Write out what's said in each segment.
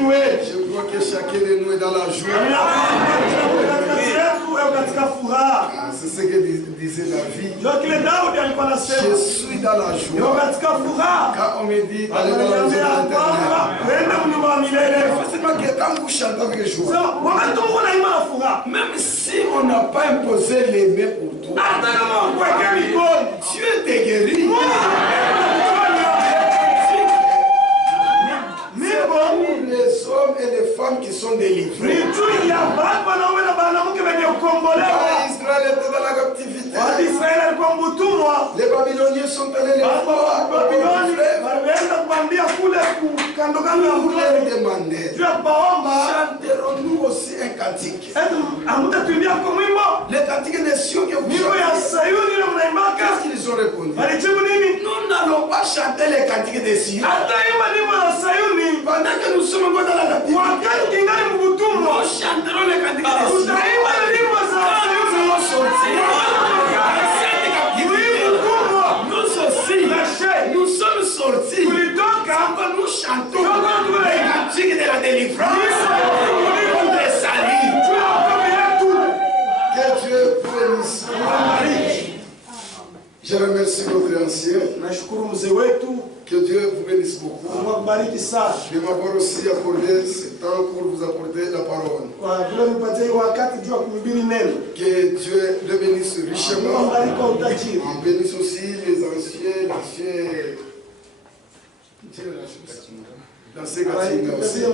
crois que chacun de nous est dans la joie. C'est ce que disait David. Je suis dans la joie. Quand on me dit allez dans la joie éternelle, c'est pas que quand vous chantez avec joie, même si on n'a pas imposé les mains pour toi, Dieu te guérit. Les hommes et les femmes qui sont délivrés. Israël était dans la captivité. Les Babyloniens sont allés les voir. Nous leur demander, chanterons-nous aussi un cantique? Les cantiques des cieux que vous chantez. Qu'est-ce qu'ils ont répondu? Nous n'allons pas chanter les cantiques des cieux. Pendant que nous sommes encore dans la captivité, nous chanterons les cantiques des cieux. Quand nous allons sortir, nous sommes sortis. Quand nous chantons les cantiques de la délivrance, le salut. Que Dieu bénisse. Je remercie notre ancien. Que Dieu vous bénisse beaucoup. Je m'apporte aussi accorder ce temps pour vous apporter la parole. Que Dieu le bénisse richement. On bénisse aussi les anciens, dans ces Katinga aussi. Que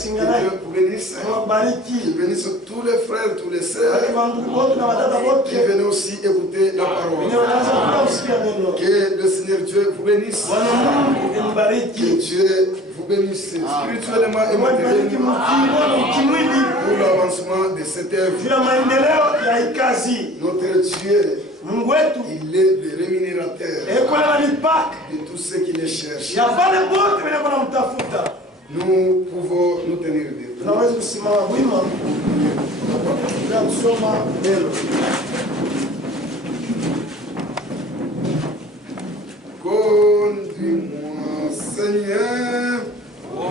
Dieu vous bénisse. Qu'il bénisse tous les frères, tous les sœurs qui venaient aussi écouter la parole. Que le Seigneur Dieu vous bénisse. Que Dieu vous bénisse spirituellement et matériellement pour l'avancement de cette œuvre. Notre Dieu, il est le rémunérateur de tous ceux qui les cherchent. Nous pouvons nous tenir debout. Conduis-moi, Seigneur. Oh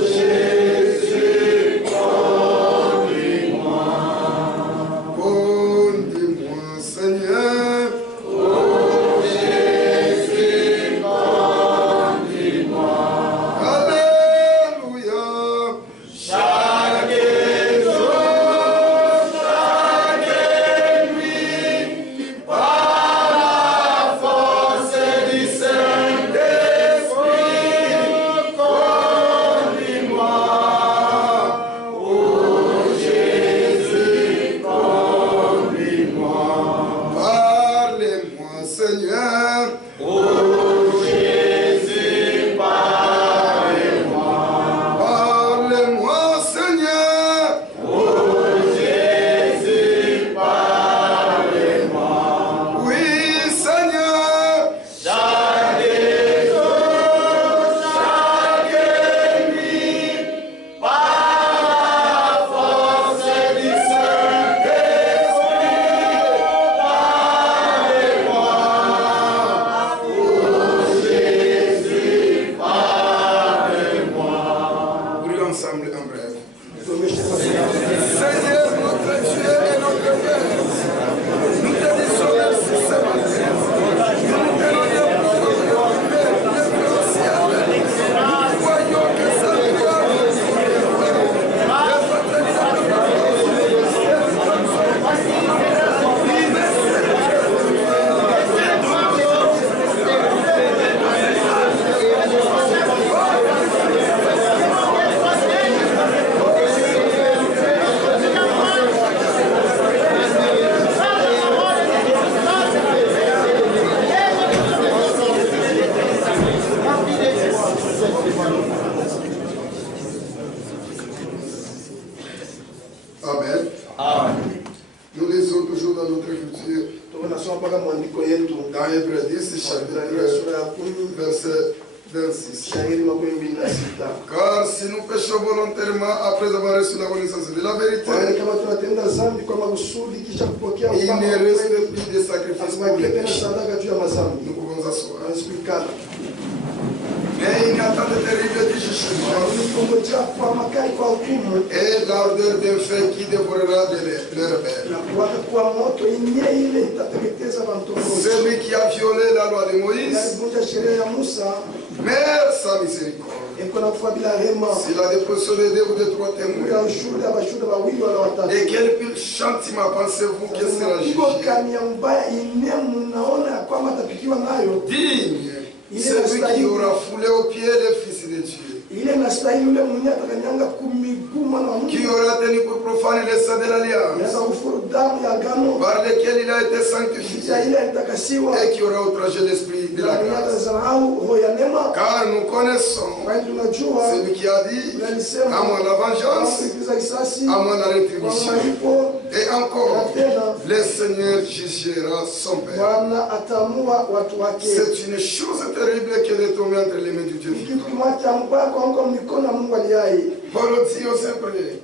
Jésus, conduis-moi. Conduis-moi, Seigneur. Oh Jésus, conduis-moi. Alléluia. Chaque jour, chaque nuit, par la force du Saint-Esprit, conduis-moi. Oh Jésus, conduis-moi. Parlez-moi, Seigneur. Oh Jésus, parlez-moi. Parlez-moi, Seigneur. Oh Jésus, parlez-moi. Oui, Seigneur. Chaque jour, chaque nuit, par la force du Saint-Esprit, parlez-moi. Oh Jésus, parlez-moi. Prions ensemble en bref. Seigneur, notre Dieu et notre Père, nous te disons merci ce matin. Nous te donnons nous voyons que ça doit Amen. Nous lisons toujours dans notre écriture, dans Hébreux 10, chapitre 1, verset 26. Car si nous péchons volontairement après avoir reçu la connaissance de la vérité, il ne reste plus de sacrifice pour les péchés. Nous pouvons asseoir. Mais il y a tant de terribles du jugement. Et l'ardeur d'un feu qui dévorera les rebelles. Celui qui a violé la loi de Moïse, mais sa miséricorde. S'il a déposé deux ou de trois témoins, et quel pile châtiment pensez-vous que sera jugé? Digne, celui qui aura foulé aux pieds les fils de Dieu, qui aura tenu pour profane le sang de l'alliance, par lequel il a été sanctifié, et qui aura outragé l'esprit de la grâce. Car nous connaissons celui qui a dit, à moi la vengeance, à moi la rétribution. Et encore, le Seigneur jugera son père. C'est une chose terrible qu'elle est tombée entre les mains du Dieu vivant. Paul dit aux Hébreux,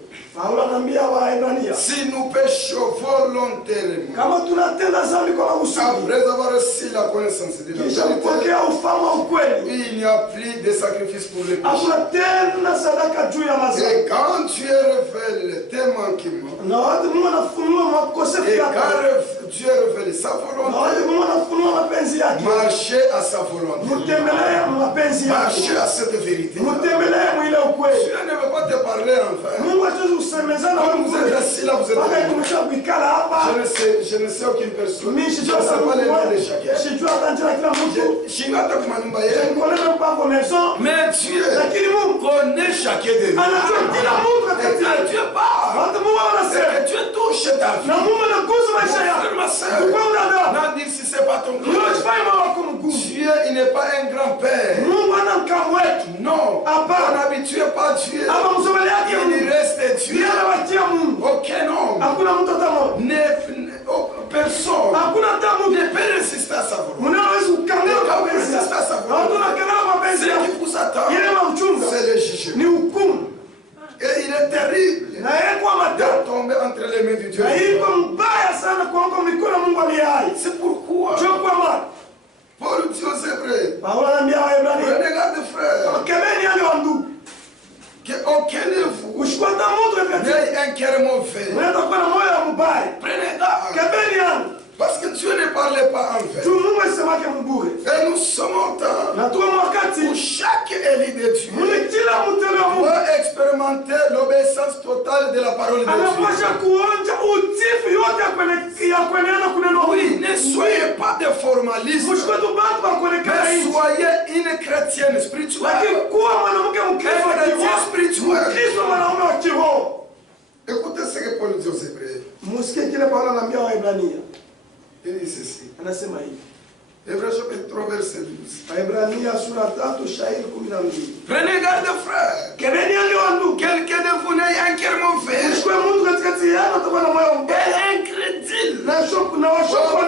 si nous péchons volontairement, après avoir reçu la connaissance de la vérité, il n'y a plus de sacrifice pour les péchés. Et quand tu révèles tes manquements, et quand Dieu révèle sa volonté, marchez à sa volonté, marchez à cette vérité. Dieu ne veut pas te parler enfin. Comme vous êtes assis là, vous êtes je ne sais aucune personne. Je ne sais pas les noms de chacun. Je ne connais pas vos maisons. Mais Dieu connaît chacun de nous. Et quand Dieu parle, et Dieu touche ta vie. Ma soeur, n'a dit si ce n'est pas ton cœur. Dieu, il n'est pas un grand-père. Non, on n'habitue pas Dieu. Il reste Dieu. Aucun homme, personne ne peut résister à sa volonté. Ce qui vous attend, c'est le jugement. Et il est terrible de tomber entre les mains du Dieu. C'est pourquoi Paul dit aux Hébreux, prenez garde frère, qu'aucun de vous n'ait un cœur mauvais. Prenez garde. Parce que Dieu ne parlait pas en vain. Et nous sommes au temps où chaque élu de Dieu doit expérimenter l'obéissance totale de la parole de Dieu. Oui, ne soyez pas des formalistes, mais soyez une chrétienne spirituelle. Un chrétien spirituel. Écoutez ce que Paul dit aux Hébreux. Il dit ceci. Hébreux chapitre 3 verset 12. Prenez garde frère. Quelqu'un de vous n'ait un cœur mauvais. Et incrédule. Au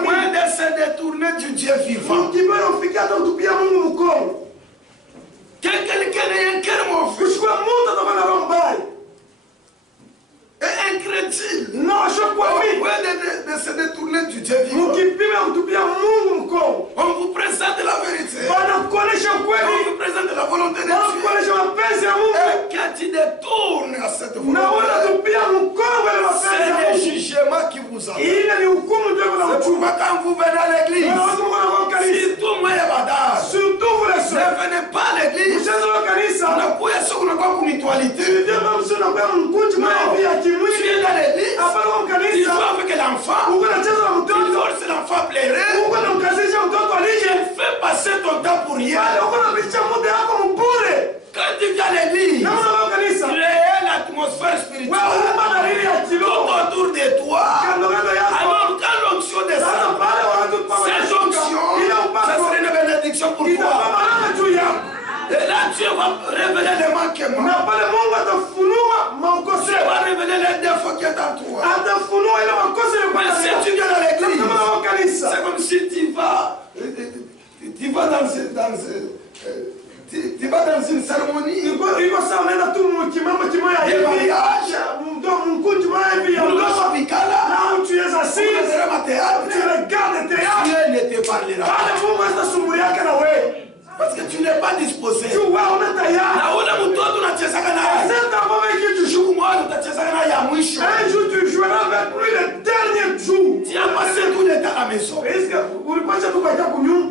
point de se détourner du Dieu vivant. Quelqu'un n'ait un cœur mauvais. Et incrédule. Au point de se détourner du Dieu vivant. On vous présente la vérité. On vous présente la volonté de Dieu. Et quand tu détournes à cette volonté, c'est le jugement qui vous attend. C'est pourquoi quand vous venez à l'église, surtout moi et madame, ne venez pas à l'église. Ne pouvez pas sur une mutualité. Tu es dans l'église, tu joues avec l'enfant, tu forces l'enfant à pleurer, tu fais passer ton temps pour rien. Quand tu viens à l'église, créer l'atmosphère spirituelle tout autour de toi. Alors quand l'onction descend, cette onction, ça serait une bénédiction pour toi. Et là, Dieu va révéler les manquements. Dieu va révéler les défauts qui est en toi. Mais si tu viens à l'église, c'est comme si tu vas dans une cérémonie de mariage. Tu es assis, Dieu ne te parlera pas. Parce que tu n'es pas disposé. Tu vois, on est taillard. Na ule mtoto unachezaka naye. C'est un moment que tu joues. Siku moja utachezaka naye ya mwisho. Un jour, tu joueras avec lui le dernier jour. Tu as passé tout le temps à la maison. Est-ce que vous ne pensez pas qu'il y a un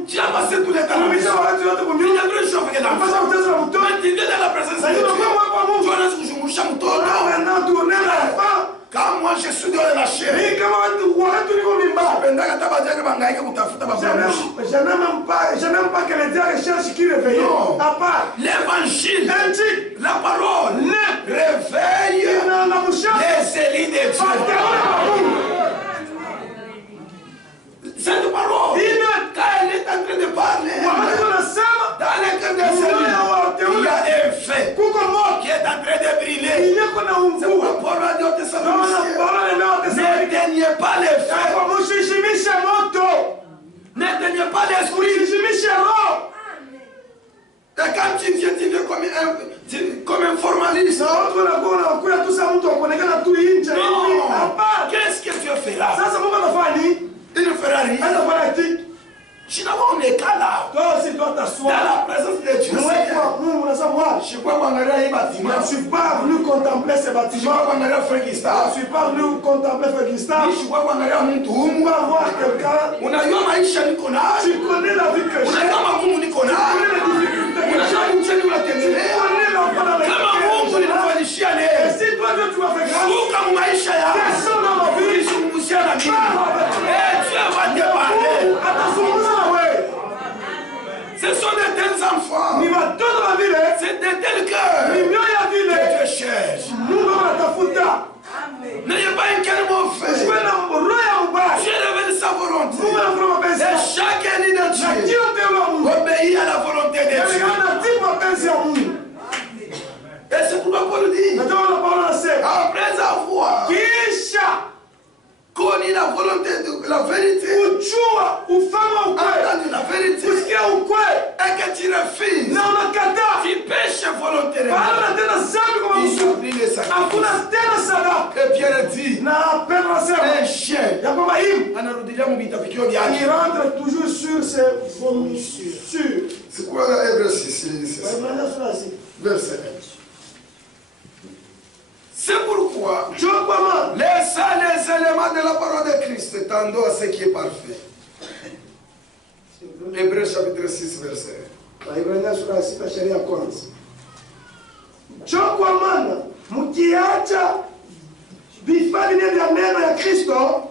Tu as passé tout le temps à la maison. Il y a plus de choses que la maison. Mais tu viens dans la présence de Dieu. Tu vas nous kuzungusha mtoto. Quand moi je suis dans la chair, je n'aime pas que les diables cherchent qui réveille. À part l'évangile, la parole, réveille les élites de Dieu. Cette parole, quand elle est en train de parler, dans le cœur des élites, il y a un fait qui est en train de briller. C'est pourquoi Paul a dit au Thessaloniciens, n'éteignez pas les feux. N'éteignez pas l'esprit. Et quand tu viens comme un formaliste, non, qu'est-ce que tu feras? Il ne fera rien. On est là. Dans la présence de Dieu. Je ne suis pas venu contempler ce bâtiment. Je ne suis pas venu contempler Fekistan. Je ne suis pas venu voir quelqu'un. Tu connais la vie que j'ai. Tu connais les difficultés que j'ai. Tu connais l'enfant dans lequel et si toi tu vas faire grâce, personne dans ma vie. Dieu va te parler. Ce sont de tels enfants. C'est de tels cœurs que Dieu cherche. N'ayez pas un cœur mauvais. Dieu révèle sa volonté. Et chaque élu de Dieu obéit à la volonté de Dieu. Et c'est pourquoi Paul dit, après avoir connu la volonté de la vérité, entendu la vérité, et que tu refuses, tu pêches volontairement, il s'oublie les sacrifices. Et Pierre dit, un chien, il rentre toujours sur ses vomissures. C'est quoi Hébreux 6? Verset 1. C'est pourquoi, laissez les éléments de la parole de Christ tendant à ce qui est parfait. Hébreux chapitre 6, verset 1. Kwa maana mkiacha vifaa vile vya neno ya Kristo,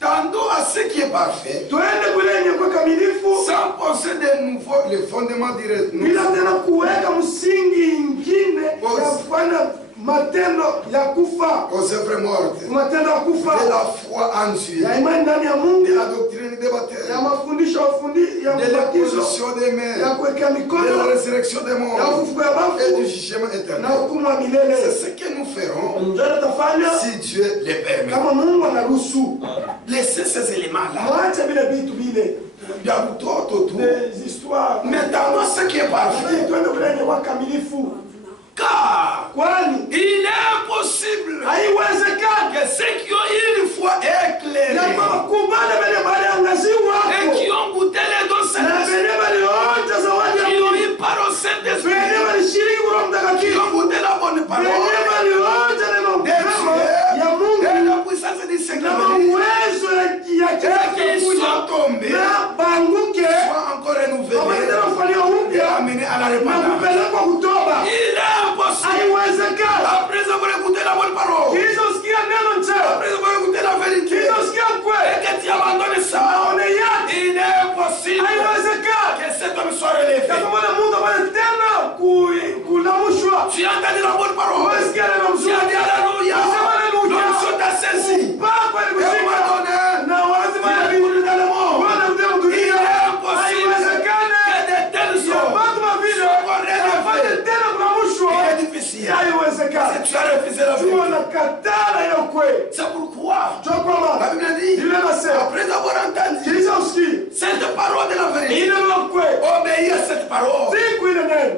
tendant à ce qui est parfait, tuende kule yenye kwa kamilifu, sans poser de nouveau les fondements bila tena kuweka msingi ingine ya kufanya matendo ya kufa, aux œuvres mortes, matendo ya kufa, de la foi en Dieu, ya imani ndani ya Mungu, de la doctrine des baptêmes, ya mafundisho ya de l'imposition des mains, ya kuweka mikono, de la résurrection des morts, ya ufufuo ya wafu, et du jugement éternel. na hukumu ya milele. C'est ce que nous ferons si Dieu le permet. Kama Mungu anaruhusu. Laissez ces éléments-là. Mwache vile vitu vile. Il y a tout. Des histoires. Maintenant, ce qui est parfait. Tuende kule yenye kwa kamilifu. Car Kwani il est impossible haiwezekani que ceux qui ont une foi éclairée et qui ont goûté les dons célestes, qui ont eu par au Saint-Esprit, qui ont goûté la bonne parole de Dieu et la puissance du Seigneur, et qui sont tombés, soient encore renouvelés et amenés à la repentance. Il est impossible, après avoir écouté la bonne parole, après avoir écouté la vérité, et que tu abandonnes ça, il est impossible que cet homme soit relevé. Tu as entendu la bonne parole, tu as dit alléluia, l'onction t'a saisi, et on m'a donné, tu es couru dans le monde. Il est impossible que de telles choses soient relevées. Il est difficile. Si tu as refusé la vérité, c'est pourquoi la Bible dit, après avoir entendu cette parole de la vérité, obéir à cette parole.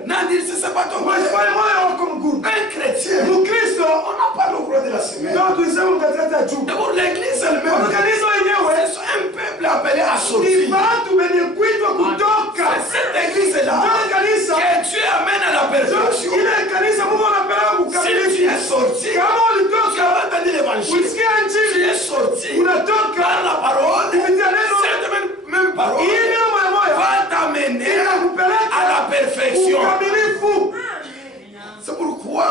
N'a dit si c'est pas ton droit. Un chrétien, on n'a pas le droit de la semaine. Et pour l'église elle-même, c'est un peuple appelé à sortir. C'est cette église-là parole, cette même parole va t'amener à la perfection. C'est pourquoi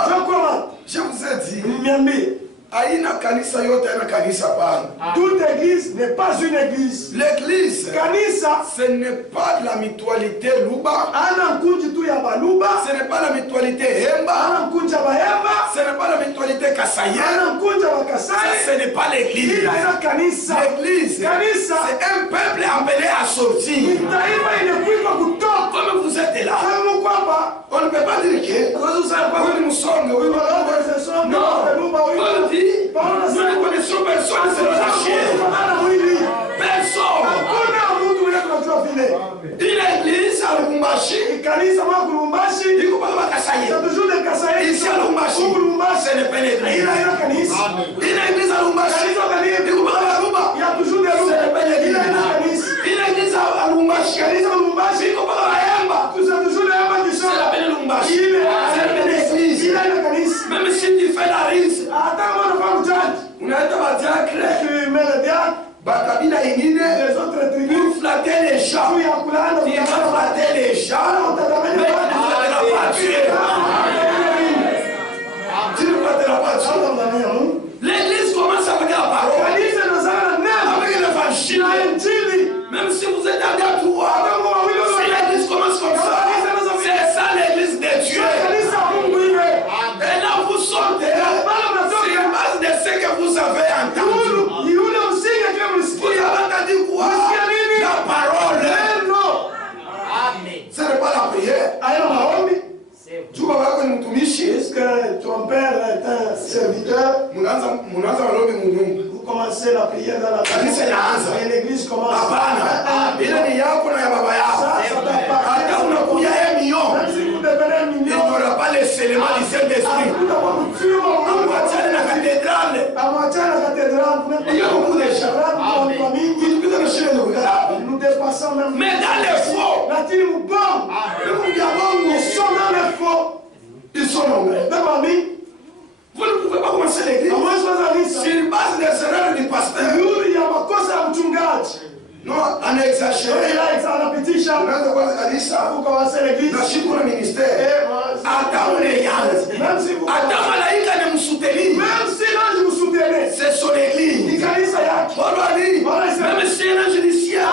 je vous ai dit, aina kanisa yote aina kanisa pana. Toute église n'est pas une église. L'église, Kanisa, ce n'est pas la mutualité luba. ana mkunji tu ya baluba. Ce n'est pas la mutualité hemba. Ana mkunji ya bahemba. Ce n'est pas la mutualité kasaye. Ana mkunji ya Ça, wakasai. ce n'est pas l'église. Ila kanisa. L'église, Kanisa, c'est un peuple appelé à sortir. taifa inakuwa kutoka. Comme vous êtes là, Kama kwamba on ne peut pas dire que nous nous sommes, Paulo dit, nous ne connaissons personne, c'est nos chiens. Personne. Une église à Lubumbashi, kanisa mwa Kulumbashi il faut pas Kasaye. toujours de Kasaye Ici à Lubumbashi, ce n'est pas une église. kanisa Une église à Lubumbashi, il faut pas Luba. ya toujours de Ce n'est pas une église. kanisa Une église à Lubumbashi, kanisa Kulumbashi il faut pas Yamba. toujours de Yamba C'est kisha la belle Lubumbashi. C'est la belle église. ila kanisa Même si tu fais la rise, hata mwana kwa mchaji unaita badiakre, tu mets le diable bakabila ingine, les autres tribus pour flatter les gens. tu ya kulana Tu vas flatter les gens, mais tu ne flatteras pas Dieu. Tu ne flatteras pas Dieu. L'église commence avec la parole, kanisa nazana neno avec l'évangile. na injili Même si vous êtes à trois, si l'église commence comme ça, c'est ça l'église de Dieu. kanisa Mungu ile Et là vous sortez, sur base de ce que vous avez entendu. ni ule msingi kile Vous msikia avez entendu quoi? La parole. neno Ce n'est pas la prière. ayo maombi. Tu vas voir que nous tumishi. Est-ce que ton père est un serviteur? Munaanza malombi munyumba. Vous commencez la prière dans la Kanisa inaanza. et l'église commence. Hapana. Ile ni yako na ya baba yako. Hata unakuja million. Même si vous devenez un Il million, n'aura pas le seulement du Saint-Esprit. Amwachane na katedrale. Il y a beaucoup de gens. Nous dépassons même. Mais dans les faux, Lakini mbongo, ils sont dans les faux. ils sont nombreux. Même ami, Vous ne pouvez pas commencer l'église hamwezi kuanza kanisa. sur base des erreurs du pasteur. Yule ya makosa ya mchungaji. Non, on a exagéré. Ila anapitisha Unaanza kwanza kanisa ukawanza l'église. na shiku na ministère. Hata ule yanzi. Même si vous Hata malaika ne msuteli. même si l'ange vous soutenez, C'est son église. ni kanisa yake. Paulo a dit, même si un ange du ciel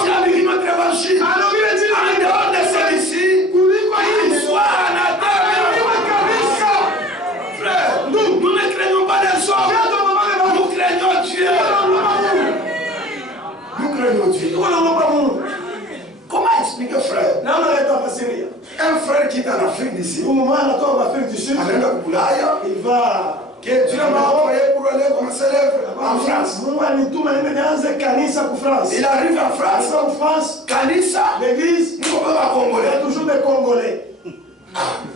qui a vécu notre évangile, Anahubiri jina la en dehors de celui-ci, kuliko il hii. soit anathème. Kanisa. Frère, nous ne craignons pas les hommes. Ndio mama Nous craignons Dieu. Nous craignons Dieu. unaomba Mungu. Comment expliquer, frère? Na unaleta fasiria. Un frère qui est en Afrique d'ici, Huyu mwana toka Afrika du Sud, anaenda Bulaya, il va que Dieu m'a envoyé pour aller commencer l'œuvre en France. Mungu alituma niende nianze kanisa ku France. Il arrive en France. Sasa ku France, Kanisa, l'église, nous sommes pas il y congolais. a toujours des Congolais.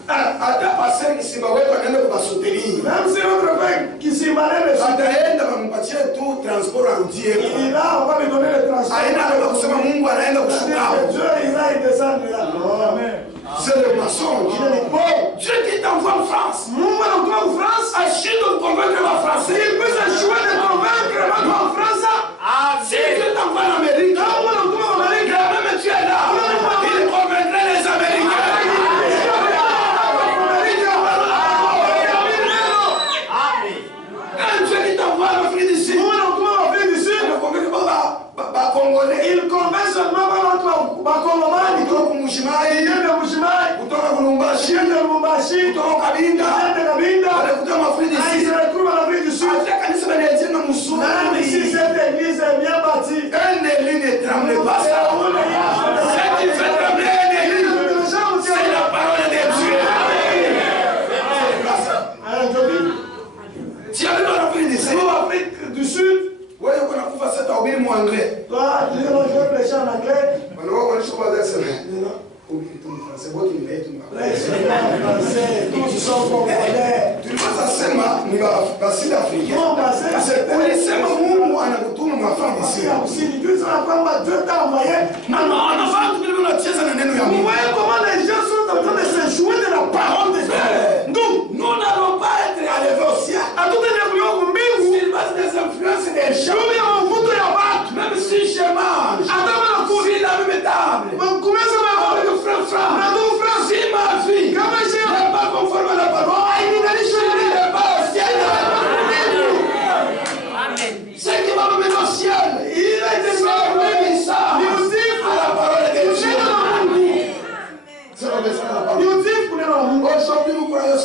Hata passer Kisimba wetu anaenda kuwasoutenir. Même si notre frère qui s'y malade, Ataenda wampatie tu transport routier. il est là, on va lui donner le transport. Aina anataka kusema Mungu anaenda kushuka hapo. Dieu, il va y descendre là. Amen. C'est le mensonge. Il est bon. Dieu qui t'envoie en France. Mungu anatoka ku France, Achille de convaincre les Français. il peut échouer de convaincre watu wa France. Si Dieu t'envoie en Amérique, Kama Mungu anatuma wa Amerika, même tu es là, il convaincrait les Américains. Un Dieu qui t'envoie en Afrique d'ici, Mungu anatuma wa Afrika du Sud, ne convainc pas Congolais. il convainc seulement watu wa Kongomani. Kutoka Kumujimai, Iende Mbushimai, kutoka Kulumbashi, iende Lubumbashi, kutoka Kabinda, iende Kabinda, anakuta Afrique il d'ici. se retrouve en Afrique du Sud. Hata kanisa benedictine Même si mzuri. cette église est bien bâtie, Un élu ne tremble pas ça. Ce qui fait trembler un élu, c'est la parole de Dieu. Tu arrives en Afrique d'ici. Afrique du Sud, Wewe uko nakufa sasa tahubiri mu anglais. toi, tu veux prêcher en anglais, Bwana wako anashuka kwa Dar es Salaam. Ubiri tu mfransa, wote ni wetu na. prêche en français, tous sont congolais. Tulianza sema ni basili Afrika. Mon passé, c'est Ulisema Mungu anakutuma mu Afrika d'ici. Dieu sera comme Dieu t'a envoyé. Anafahamu vile unacheza na neno ya Vous Mungu. voyez comment les gens sont en train de se jouer de la parole de Dieu. Nous n'allons pas être enlevés au ciel. Hatutenye kuliwa kumbingu, Sur base des influences des gens. juu ya mavuto ya watu.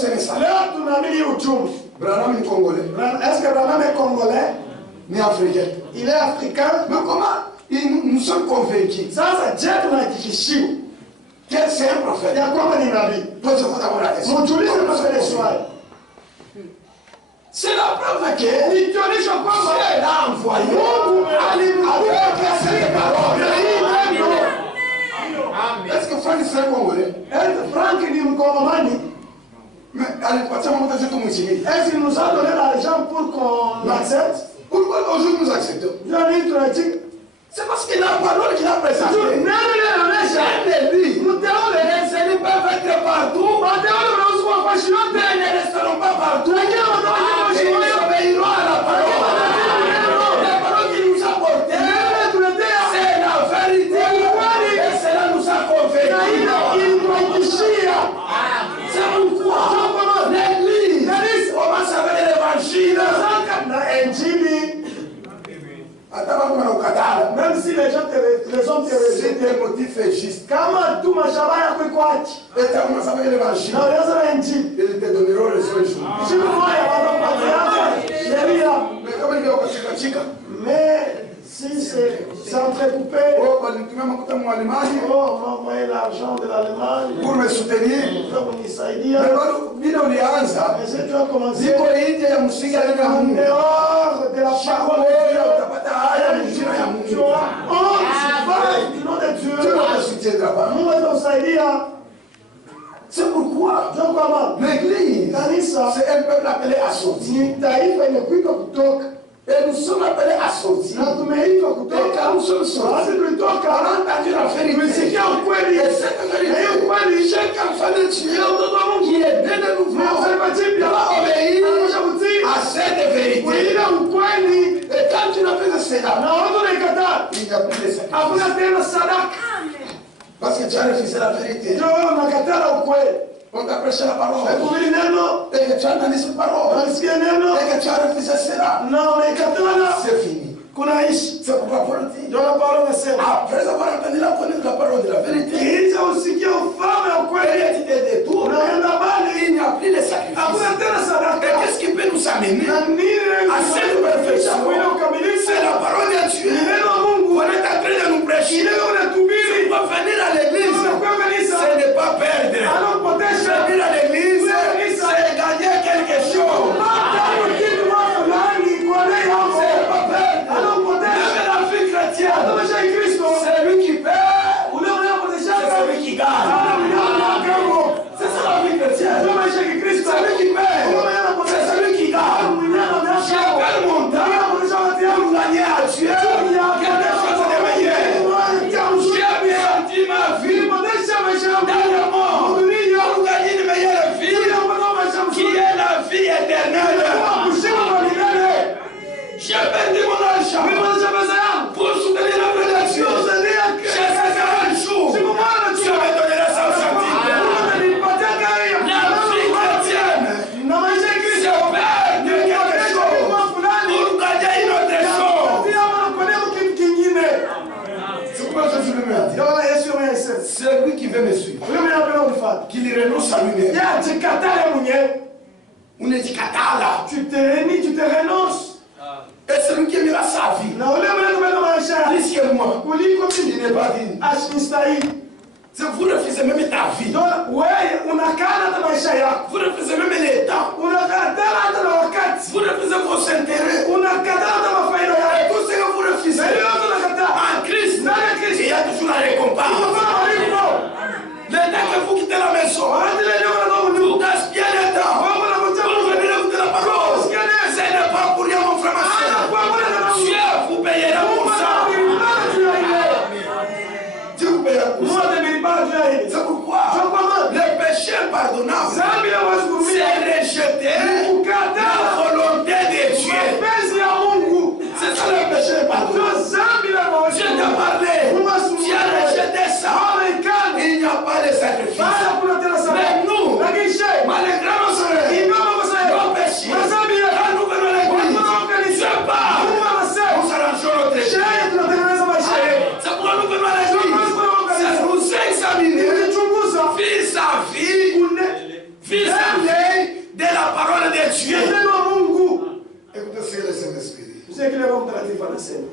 ce message. Leo tunaamini uchumi. Branham est congolais. Est-ce que Branham est congolais? Ni africain. Il est africain. Mais comment nous sommes convaincus? Sasa je tunahakikishiwa Que c'est un prophète. ya kwamba ni nabii? Mtulize maswali swali. C'est la preuve que Nikionyesha kwamba Dieu l'a envoyé Mungu avec cette parole. Amen. Est-ce que Franck c'est un congolais? Frank ni mkongomani. Mais allez, maman, c'est tout mon chéri. Est-ce qu'il nous a donné l'argent pour qu'on l'accepte? Pourquoi aujourd'hui nous acceptons? C'est parce que la parole qu'il a présentée. Ce n'est pas fait partout. Mais ne resteront pas partout. Ils obéiront à la parole. La parole qu'il nous a portée, c'est la vérité. Et cela nous a convaincus. C'est pourquoi l'église commence avec l'évangile. Même si les gens les hommes te rejettent, le motif est juste. kama tu mashabaya kwikwachi Et tu commences avec l'évangile. na ulianza na injili, Ils te donneront les soins jours. siku moja watakupatia sheria. Mais comme il est au Kachika, Mais si c'est entrecoupé, oh, tu m'as montré mon Allemagne oh, m'a envoyé l'argent de l'Allemagne pour me soutenir. pour kunisaidia. Mais bado bila ulianza, Mais si tu as commencé ziko nje ya msingi ya neno la en Mungu. dehors de la parole de Dieu, Utapata haya mjira ya tu Mungu. as honte du nom de Tu Dieu. ne te soutiendras pas. Mungu atakusaidia. C'est pourquoi Ndio kwa maana l'église, kanisa c'est un peuple appelé à sortir. ni taifa imekuitwa kutoka, Et nous sommes appelés à sortir. na tumeitwa Et kutoka. quand nous sommes sortis, Basi on tulitoka a entendu la vérité. tumesikia ukweli, Et cette na vérité, hiyo ukweli chaque enfant de Dieu mtoto wa Mungu qui est né de nouveau mzaliwa jipya doit obéir anapaswa kutii à cette vérité. kuilinda ukweli, Et quand tu n'as plus de cela, na watu wanaikataa, il n'y a plus de sacrifice. hakuna tena sadaka. Parce que tu as refusé la vérité. Ndio wewe unakataa ukweli. On t'a prêché la parole. Kuhubiri neno, Et que tu as entendu cette parole. unasikia neno Et que tu as refusé cela. na unaikataa, C'est fini. kunaishi. C'est pourquoi Paul dit, Ndio Paulo anasema, après avoir entendu la parole de la vérité, kisha usikie ufalme wa ukweli, tu te détournes, unaenda mbali, il n'y a plus de sacrifice. hakuna tena Et sadaka. qu'est-ce qui peut nous amener Na nini à cette perfection? kuile ukamilifu? C'est la parole de Dieu. Ni neno la Mungu. On est en train de nous prêcher. Ile unatubiri, On va venir à l'église. unakuwa kanisa, Ce n'est pas perdre. anapotesha Venir à l'église, c'est gagner quelque chose. kitu fulani kwa leo hapo, C'est pas perdre. anapotesha Même la vie chrétienne, anapotesha Kristo, c'est lui qui perd. ule unapotesha C'est celui qui gagne. C'est ça la vie chrétienne. C'est lui qui perd. C'est celui qui gagne. J'ai perdu mon temps pour gagner à Dieu quelque chose de meilleur. J'ai bien senti ma vie dernièrement pour gagner une meilleure vie qui est la vie éternelle. J'ai perdu mon argent pour soutenir l'œuvre de Dieu. J'ai fait un jour. Dieu me donnera ça au centime. La vie chrétienne, c'est perdre quelque chose pour gagner une autre chose. C'est pourquoi Jésus lui a dit, c'est lui qui veut me suivre, qu'il renonce à lui-même. On est dit Katala. Tu te réunis, tu te renonces. Et celui qui aimera sa vie, Na ule mwenye maisha yako plus que moi, kuliko il mimi n'est pas digne. asistahili. C'est vous refusez même ta vie. Ndio wewe unakaa hata maisha yako, Vous refusez même les temps. unakataa hata na wakati, Vous refusez vos intérêts. unakataa hata mafaida yako. Tout ce que vous refusez. Na yote unakataa. En Christ, il y a toujours la récompense. Unafanya malipo. Le temps que vous quittez la maison, Wakati ile ndio unaona vous gaspillez le temps. Mungu anakuja Pour venir écouter la parole. Ce n'est pas pour rien, mon frère, ma soeur. Dieu vous payera pour ça. Dieu vous payera pour ça. C'est pourquoi le péché impardonnable, de Dieu. Écoutez ce que le Saint-Esprit dit. Vous savez que le Roho Mtakatifu anasema.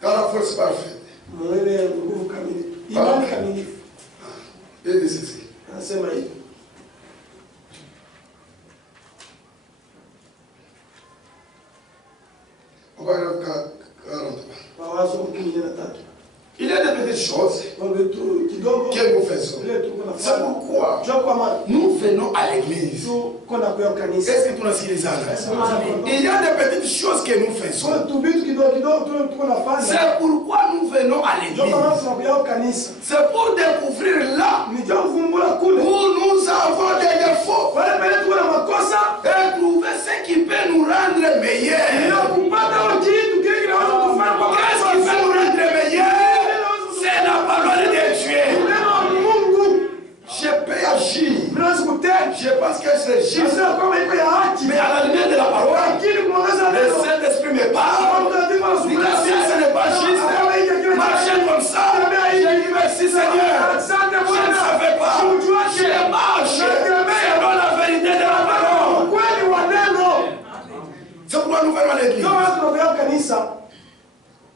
Car la force parfaite. Mwenye nguvu kamilifu. Imani kamilifu. Il dit ceci. Anasema hivi. On va aller au 43. Mawazo 13. Il y a des petites choses que nous faisons. C'est pourquoi nous venons à l'église. Est-ce que tu as dit ça? Il y a des petites choses que nous faisons. C'est pourquoi nous venons à l'église. C'est pour découvrir là où nous avons des défauts. Et trouver ce qui peut nous rendre meilleurs. Qu'est-ce qui peut nous rendre meilleurs? C'est la parole de Dieu. Je peux agir. Je pense que c'est juste. Mais à la lumière de la parole, le Saint-Esprit me parle. Si ce n'est pas juste, marcher comme ça. Je dis merci Seigneur. Je ne savais pas. Je marche selon la vérité de la parole. C'est pourquoi nous venons à l'église.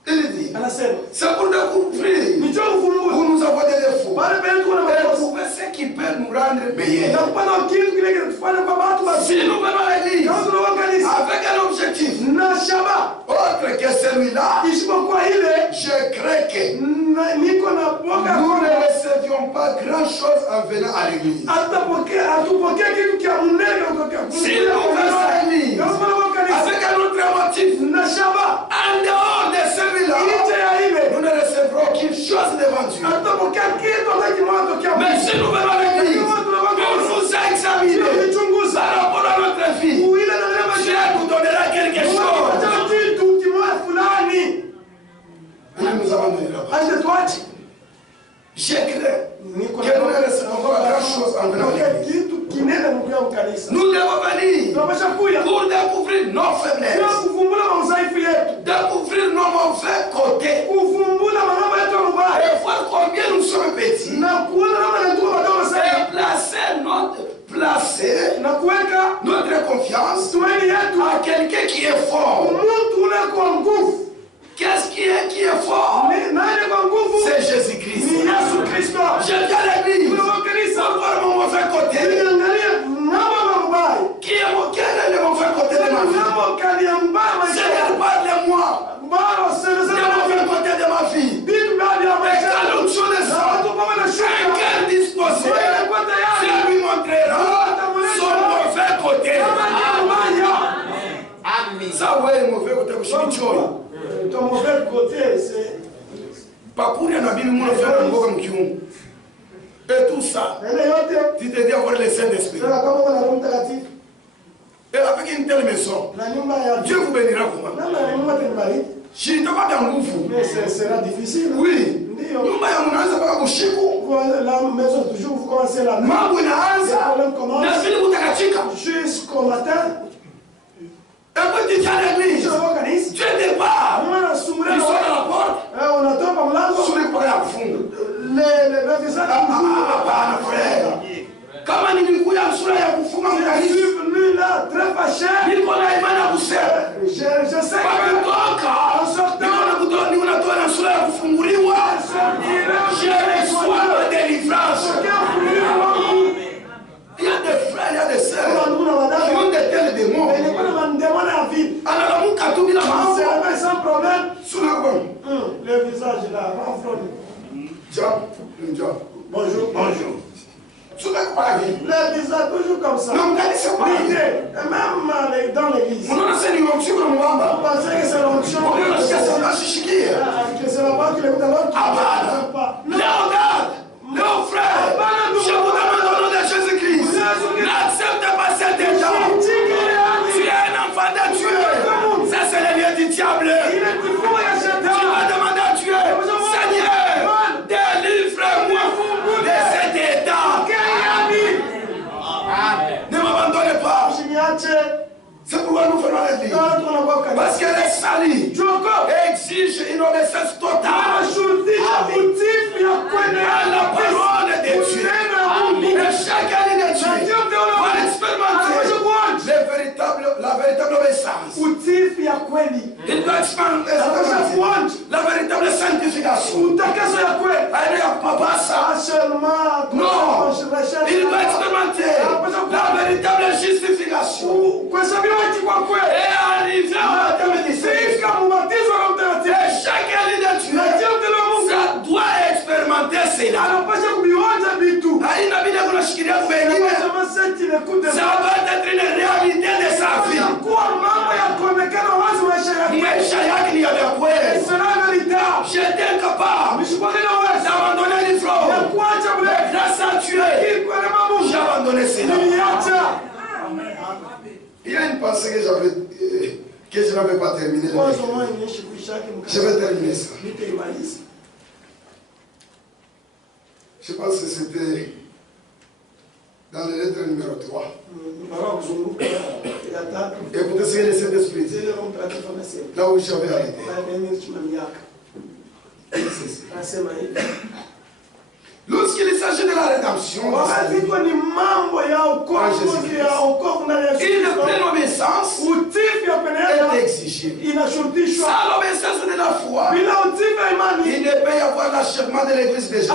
Il dit, c'est pour découvrir où nous avons des défauts. Et trouver ce qui peut nous rendre meilleurs. Si nous venons à l'église avec un objectif autre que celui-là, je crains que nous ne recevions pas grand chose en venant à l'église. Si nous venons à l'église avec un autre motif, en dehors de celui-là, nous ne recevrons aucune chose devant Dieu. Mais si nous venons à l'église pour nous examiner par rapport à notre vie, Dieu nous donnera quelque chose. Il nous abandonnera. Je crains que nous ne recevrons pas grand chose en venant à l'église. Nous devons venir pour découvrir nos faiblesses, découvrir nos mauvais côtés, et voir combien nous sommes petits, et placer notre confiance à quelqu'un qui est fort. Qu'est-ce qui est fort? C'est Jésus-Christ. Je viens à l'église pour voir mon mauvais côté. Quel est le mauvais côté de ma vie? Seigneur, parle de moi. Le mauvais côté de ma vie. Et quand l'autre chose est ça, un cœur disposé, Dieu lui montrera son mauvais côté. Amen. Ça, ouais, le mauvais côté, je suis ton mauvais côté, c'est. Parcours na Bible, mon frère, et tout ça, tu te dis avoir le Saint-Esprit. Et avec une telle maison, Dieu vous bénira comment? Je ne peux pas dans vous. Mais ce sera difficile. Oui. La maison, toujours, vous commencez la nuit. Le problème commence jusqu'au matin. Et quand tu viens à l'église, Dieu n'est pas. Ils sont à la porte. Sur les portes à fond. Kama nilikuja sura ya kufunga mkanisa venu là très fâché. Niko na imani ya kusema. Je sais que niko na sura ya kufunguliwa. Je reçois la délivrance. Il y a des frères, il y a des sœurs qui ont des tels démons. Alors, on a tout sans problème. Sous la bonne. Le visage là, bonjour. Bonjour. Le visage toujours comme ça. Non, même dans l'église. On pensait que c'est l'onction. Que c'est la part qui l'écoute à l'autre. Léo frère, je vous demande au nom de Jésus-Christ, n'accepte pas cet état. Tu es un enfant de Dieu. Ça, c'est le lieu du diable. Tu vas demander à Dieu, Seigneur, délivre-moi de cet état. Ne m'abandonnez pas. C'est pourquoi nous faisons l'église. Parce qu'elle est salie. Exige une obéissance totale à la parole de Dieu. Et chaque année de Dieu va expérimenter Il doit expérimenter la véritable sanctification. Non, il doit expérimenter la véritable justification. Et arriver à chaque individu, ça doit expérimenter cela. Ça va être une réalité de sa vie. J'étais incapable d'abandonner l'Israël. Mais grâce à Dieu, j'ai abandonné cela. Il y a une pensée que je n'avais pas terminée. Je vais terminer ça. Je pense que c'était dans les lettres numéro 3. Écoutez ce que le Saint-Esprit dit. Là où j'avais arrêté. Lorsqu'il s'agit de la rédemption, une pleine obéissance est exigée. Sans l'obéissance de la foi, il ne peut y avoir l'achèvement de l'église de Jésus.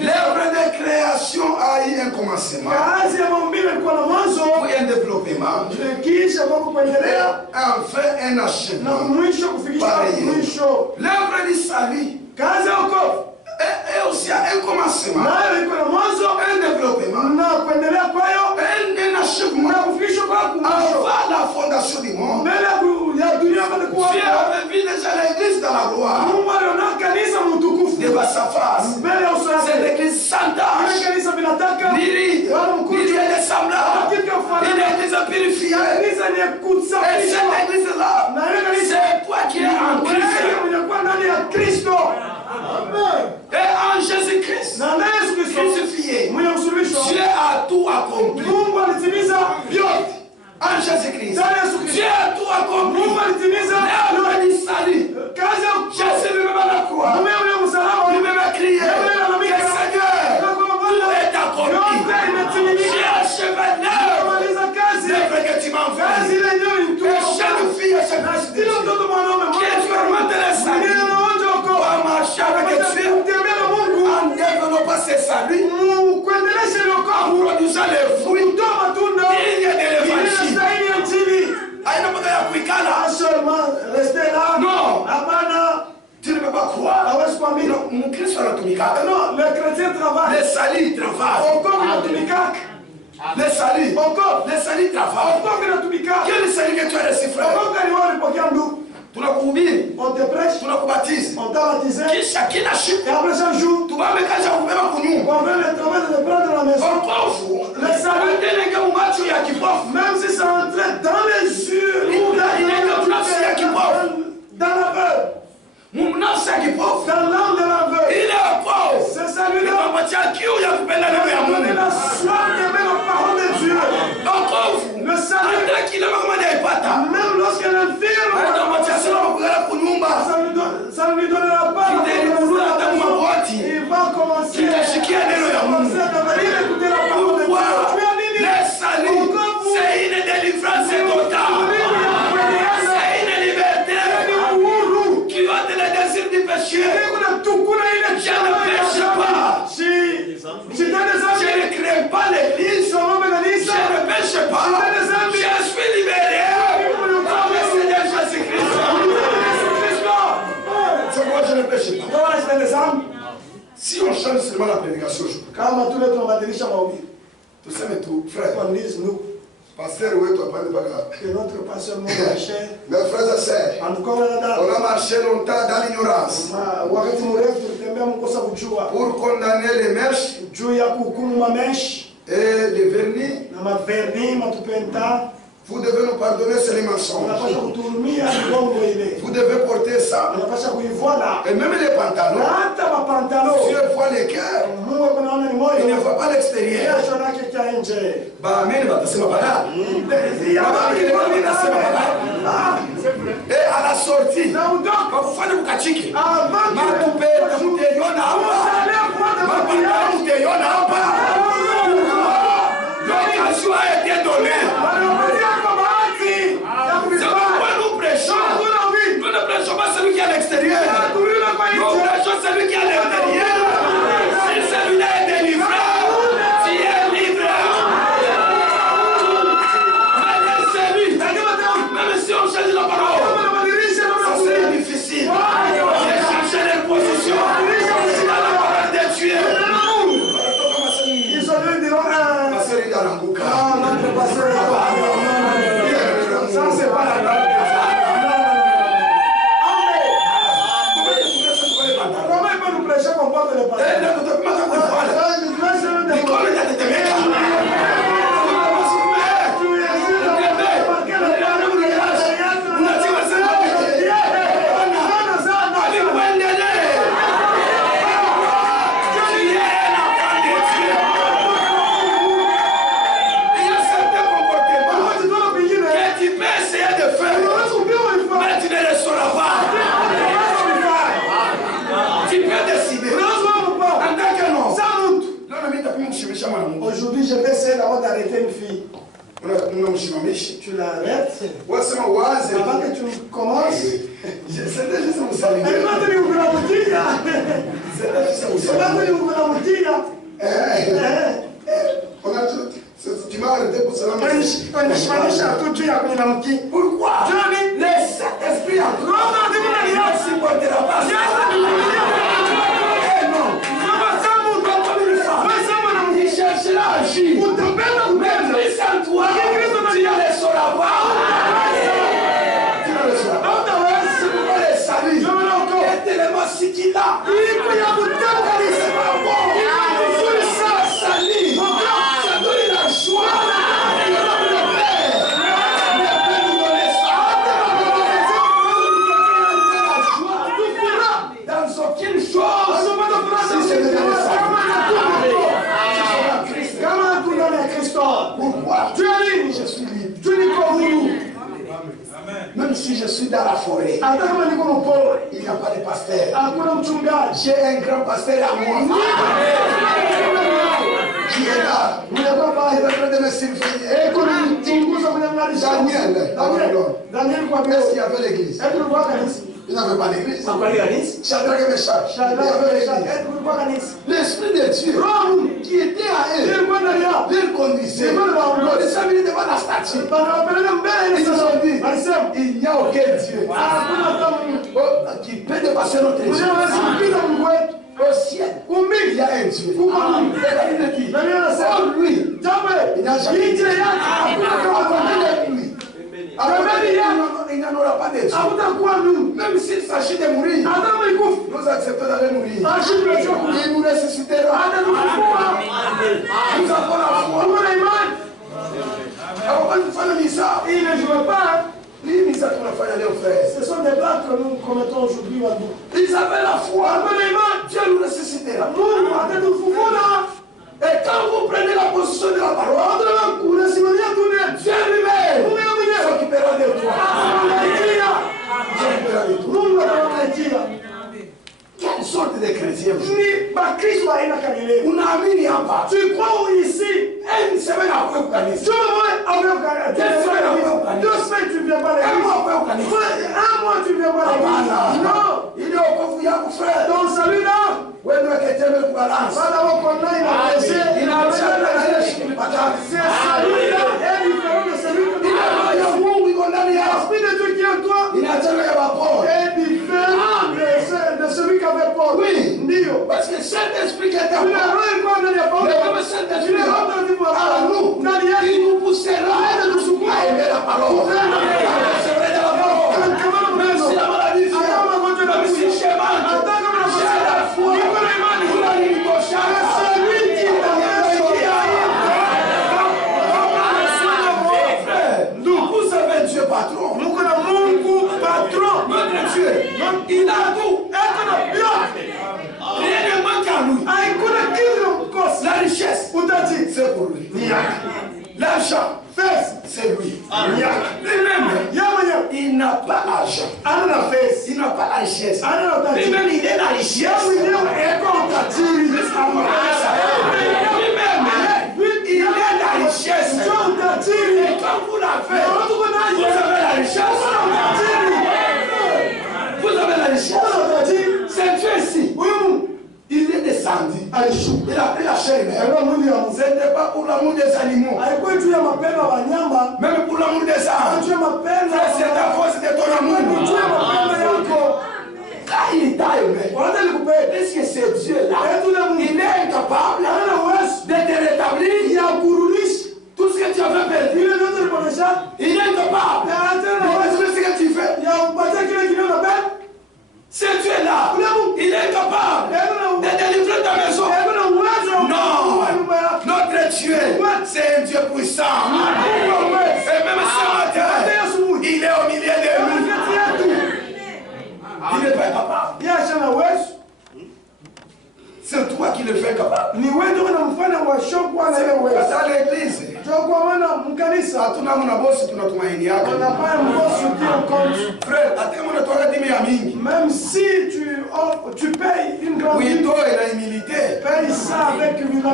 L'œuvre de création a eu un commencement, puis un développement, enfin un achèvement. L'œuvre du salut et aussi un commencement, un développement, un achèvement avant la fondation du monde. Dieu avait vu déjà l'église dans la gloire devant sa face. C'est l'église sans tache, ni ride, ni rien de semblable, une église purifiée. Et cette église-là, c'est toi qui es en Christ. Et en Jésus-Christ, crucifié, Dieu a tout accompli. En Jésus-Christ, Dieu a tout accompli. L'œuvre du salut, Jésus lui-même à la croix, lui-même a crié que Seigneur, tout est accompli. J'ai achevé l'œuvre que tu m'as fait. Et chaque fille et chaque fille qui expérimente le salut va marcher avec Dieu en développant ses saluts, en produisant les fruits dignes de l'évangile. Non, tu ne peux pas croire. Mon Christ non, le chrétien travaille. Le salut travaille. Le salut travaille. Quel salut que tu as reçu, frère? Tunakuhubiri, on te prêche, tunakubatiza, on t'a baptisé, kisha kila siku, et après chaque jour, tumamekaja kubeba kunyumba, on veut le travail de prendre la maison. Le salut ndenenge mumacho ya kipofu, même si ça entrait dans les yeux, dans la peur, dans l'âme de la veuve, c'est celui-là qui donne la soif d'aimer la parole de Dieu. Le salut, même lorsqu'elle est infirme, ça ne lui donnera pas. Il va commencer à écouter la parole de Dieu. Le salut, c'est une délivrance totale. C'est une liberté qui ôte le désir du péché. Je ne pêche pas. Je ne crée pas l'église. Je ne pêche pas. Je suis libéré. Par le Seigneur Jésus-Christ. C'est pourquoi je ne pêche pas. Si on change seulement la prédication, tu sais, mais tout, frère. Pasteur, oui, tu as pas de bagarre. Que notre pasteur nous marchait. Mes frères et sœurs, on a marché longtemps dans l'ignorance pour condamner les mèches et les vernis. Vous devez nous pardonner, c'est les mensonges. Vous devez porter ça. Et même les pantalons. Dieu voit les cœurs. Il ne voit pas l'extérieur. Et à la sortie, l'occasion a été donnée. Anguka. Non, notre pasteur. Ça, c'est pas la date. Comment il peut nous prêcher qu'on porte les Aujourd'hui, je vais essayer d'abord d'arrêter une fille. Tu l'arrêtes. Avant que tu commences. Elle va venir ouvrir la boutique. Elle va venir ouvrir la boutique. Tu m'as arrêté pour cela. Pourquoi? Le Saint-Esprit a il cherchera à agir. Mais plus en toi, tu ne le sauras pas. C'est pourquoi les salis. Et tellement si qu'il a. Il peut y avoir tant de sali. Ça donne la joie. Dans aucune chose. Si c'est de la pourquoi? Tu es libre, je suis libre. Tu es comme nous. Même si je suis dans la forêt, il n'y a pas de pasteur. J'ai un grand pasteur à moi. Qui est là? Il est en train de me surveiller. Daniel, est-ce qu'il y avait l'église? Il n'avait pas d'église. Shadrach et Meshach. L'Esprit de Dieu qui était à eux, les conduisait. Ils ont mis devant la statue. Ils ont dit, il n'y a aucun Dieu qui peut dépasser notre Dieu. Au ciel, il y a un Dieu. Il dit, oh lui, il n'a jamais dit. Il n'en aura pas de Dieu. Même s'il s'agit de mourir, nous acceptons d'aller mourir. Il nous ressuscitera. Nous avons la foi. Il ne joue pas. Ce sont des blagues que nous commettons aujourd'hui. Ils avaient la foi. Dieu nous ressuscitera. Et quand vous prenez la position de la parole, Dieu lui-même s'occupera de toi. Quelle sorte de chrétien? Tu crois ici? Une semaine après Eucharistie. 2 semaines après Eucharistie. 2 semaines tu ne viens pas à l'église. 1 mois après Eucharistie. 1 mois tu ne viens pas à l'église. Non. Il est au coffre, frère. Donc celui-là. Oui, nous chrétiens me balance. Pas d'abord qu'on a une apprécié. Il a c'est celui-là est différent de celui que tu as. L'esprit de Dieu qui est en toi est différent de celui qui avait Paul. Oui. Parce que cet esprit qui est en toi, le même Saint-Esprit à nous, il nous poussera à aimer la parole. C'est vrai de la parole. Même si la maladie vient, même si le chemin, j'ai la foi. Celui qui vous avez Dieu patron. Patron. Notre Dieu, il a tout. Rien ne manque à lui. La richesse, c'est pour lui. L'argent, c'est lui. Lui-même, il n'a pas l'argent. Il n'a pas la richesse. Lui-même, il est la richesse. Lui-même, il est la richesse. Et quand vous l'avez, vous avez la richesse. Vous avez la richesse. C'est Dieu ici. Il est descendu. Il a pris la chair humaine. Ce n'était pas pour l'amour des animaux. Même pour l'amour des âmes. C'est ta force de ton amour. Quand il t'a aimé, est-ce que c'est Dieu là? Il est incapable de te rétablir. il est capable. Mais ce que tu fais, si tu es là, il est capable de délivrer ta maison. Non, notre Dieu, c'est un Dieu puissant. Et même ce matin, il est au milieu de nous. Il n'est pas capable. C'est toi qui le fais capable. Dans l'église, même si tu payes une grande humilité, paye ça avec l'humilité.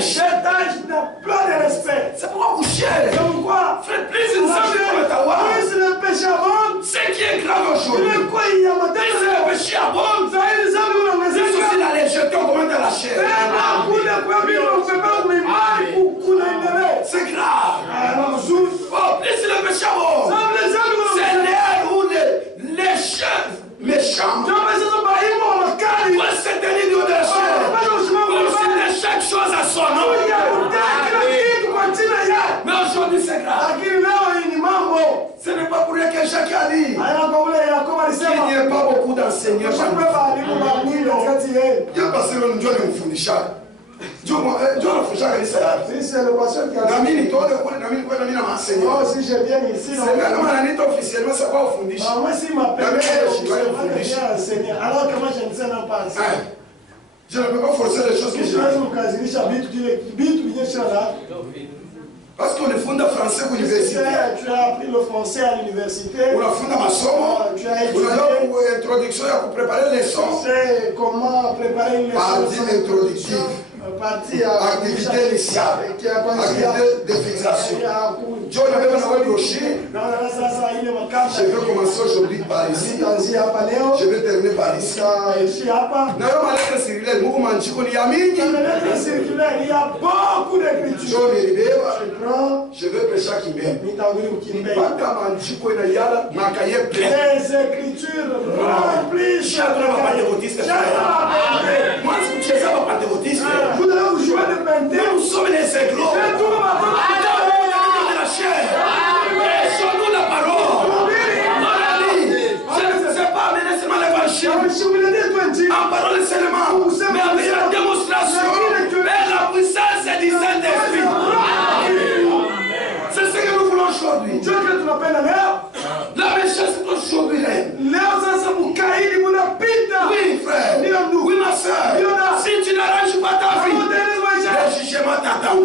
Cet âge n'a pas de respect. C'est pourquoi vous cherchez. C'est pourquoi plus le péché abonde. Ce qui est grave aujourd'hui. Plus le péché abonde. C'est aussi la légèreté augmente la chair. C'est grave. Plus le péché abonde. C'est l'air où les chefs méchants doivent se tenir de la chair. Chaque chose à son nom. Mais aujourd'hui c'est grave. Ce n'est pas pour rien que Jacques a dit qu'il n'y a pas beaucoup d'enseignants. Il y a passé le Dieu de Mfundisha. Dieu Mfundisha dit ça. Si c'est le pasteur qui a dit. Si j'ai bien ici. Officiellement, c'est quoi Mfundisha? Moi, si m'appelle, je enseigner. Alors que moi, je ne sais même pas. Je ne peux pas forcer les choses que je parce qu'on est fondé français à l'université. Tu as appris le français à l'université. On a fondé ma somme. Tu as étudié. On a introduction pour préparer les leçons. C'est comment préparer une leçon. Partie introductive. Activité initiale. Activité de fixation. Dieu n'avait pas broché. Je vais commencer aujourd'hui par ici. Je vais terminer par ici. Dans la lettre circulaire, il y a beaucoup d'écritures. Je veux prêcher qui m'aime. Les écritures remplissent. Moi, je suis un pentecôtiste. Vous devez vous jouer de peinture. Nous sommes des éclos. La chair. Laissons-nous la parole. Je ne sais pas amener seulement l'évangile. En parole seulement. Mais avec la démonstration et la puissance du Saint-Esprit. C'est ce que nous voulons aujourd'hui. La méchance aujourd'hui. Oui, frère. Oui, ma soeur. Si tu n'arranges pas ta vie, le jugement t'attend.